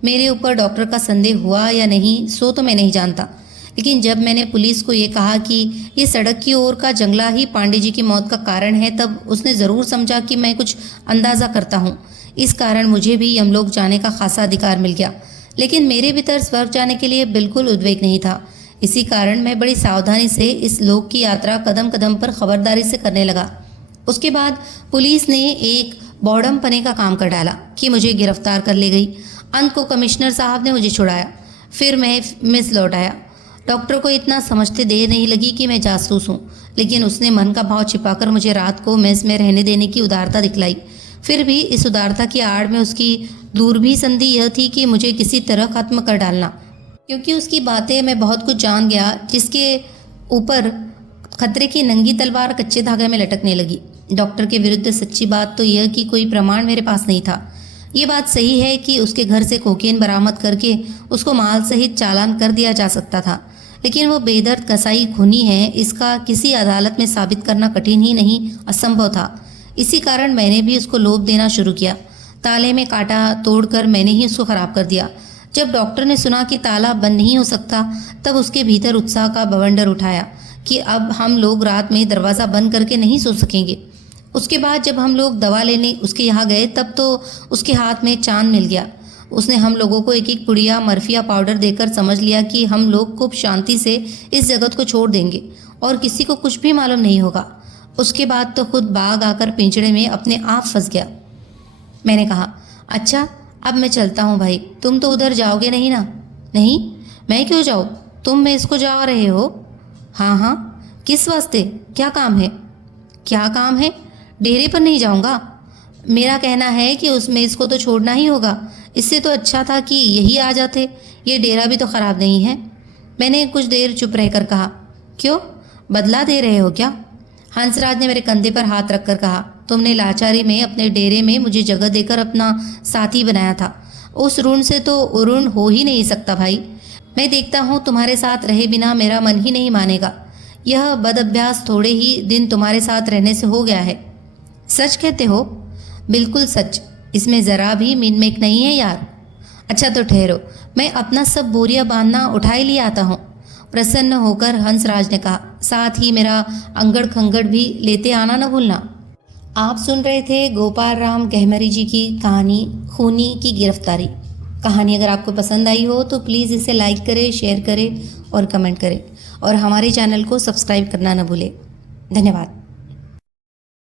मेरे ऊपर डॉक्टर का संदेह हुआ या नहीं सो तो मैं नहीं जानता, लेकिन जब मैंने पुलिस को ये कहा कि ये सड़क की ओर का जंगला ही पांडे जी की मौत का कारण है, तब उसने ज़रूर समझा कि मैं कुछ अंदाज़ा करता हूँ। इस कारण मुझे भी यमलोक जाने का खासा अधिकार मिल गया, लेकिन मेरे भीतर स्वर्ग जाने के लिए बिल्कुल उद्वेग नहीं था। इसी कारण मैं बड़ी सावधानी से इस लोक की यात्रा कदम कदम पर खबरदारी से करने लगा। उसके बाद पुलिस ने एक बॉडम पने का काम कर डाला कि मुझे गिरफ्तार कर ले गई। अंत को कमिश्नर साहब ने मुझे छुड़ाया। फिर मैं मिस लौट आया। डॉक्टर को इतना समझते देर नहीं लगी कि मैं जासूस हूँ, लेकिन उसने मन का भाव छिपाकर मुझे रात को मेस में रहने देने की उदारता दिखलाई। फिर भी इस उदारता की आड़ में उसकी दूरभी संधि यह थी कि मुझे किसी तरह खत्म कर डालना, क्योंकि उसकी बातें मैं बहुत कुछ जान गया जिसके ऊपर खतरे की नंगी तलवार कच्चे धागे में लटकने लगी। डॉक्टर के विरुद्ध सच्ची बात तो यह कि कोई प्रमाण मेरे पास नहीं था। ये बात सही है कि उसके घर से कोकेन बरामद करके उसको माल सहित चालान कर दिया जा सकता था, लेकिन वो बेदर्द कसाई खूनी है, इसका किसी अदालत में साबित करना कठिन ही नहीं असंभव था। इसी कारण मैंने भी उसको लोभ देना शुरू किया। ताले में कांटा तोड़कर मैंने ही उसको ख़राब कर दिया। जब डॉक्टर ने सुना कि ताला बंद नहीं हो सकता, तब उसके भीतर उत्साह का बवंडर उठाया कि अब हम लोग रात में दरवाज़ा बंद करके नहीं सो सकेंगे। उसके बाद जब हम लोग दवा लेने उसके यहाँ गए, तब तो उसके हाथ में चांद मिल गया। उसने हम लोगों को एक एक पुड़िया मर्फिया पाउडर देकर समझ लिया कि हम लोग खूब शांति से इस जगत को छोड़ देंगे और किसी को कुछ भी मालूम नहीं होगा। उसके बाद तो खुद बाघ आकर पिंजड़े में अपने आप फंस गया। मैंने कहा, अच्छा अब मैं चलता हूँ भाई, तुम तो उधर जाओगे नहीं ना? नहीं, मैं क्यों जाऊँ, तुम में इसको जा रहे हो? हाँ हाँ, किस वास्ते, क्या काम है? क्या काम है? डेरे पर नहीं जाऊँगा। मेरा कहना है कि उसमें इसको तो छोड़ना ही होगा। इससे तो अच्छा था कि यही आ जाते, ये डेरा भी तो ख़राब नहीं है। मैंने कुछ देर चुप रहकर कहा, क्यों, बदला दे रहे हो क्या? हंसराज ने मेरे कंधे पर हाथ रखकर कहा, तुमने लाचारी में अपने डेरे में मुझे जगह देकर अपना साथी बनाया था। उस ऋण से तो ऋण हो ही नहीं सकता भाई। मैं देखता हूँ तुम्हारे साथ रहे बिना मेरा मन ही नहीं मानेगा। यह बदअभ्यास थोड़े ही दिन तुम्हारे साथ रहने से हो गया है। सच कहते हो? बिल्कुल सच, इसमें ज़रा भी मिनमेक नहीं है यार। अच्छा तो ठहरो, मैं अपना सब बोरिया बांधना उठा ही ले आता हूँ, प्रसन्न होकर हंसराज ने कहा। साथ ही मेरा अंगड़ खंगड़ भी लेते आना न भूलना। आप सुन रहे थे गोपाल राम गहमरी जी की कहानी खूनी की गिरफ्तारी। कहानी अगर आपको पसंद आई हो तो प्लीज़ इसे लाइक करें, शेयर करें और कमेंट करें, और हमारे चैनल को सब्सक्राइब करना न भूलें। धन्यवाद।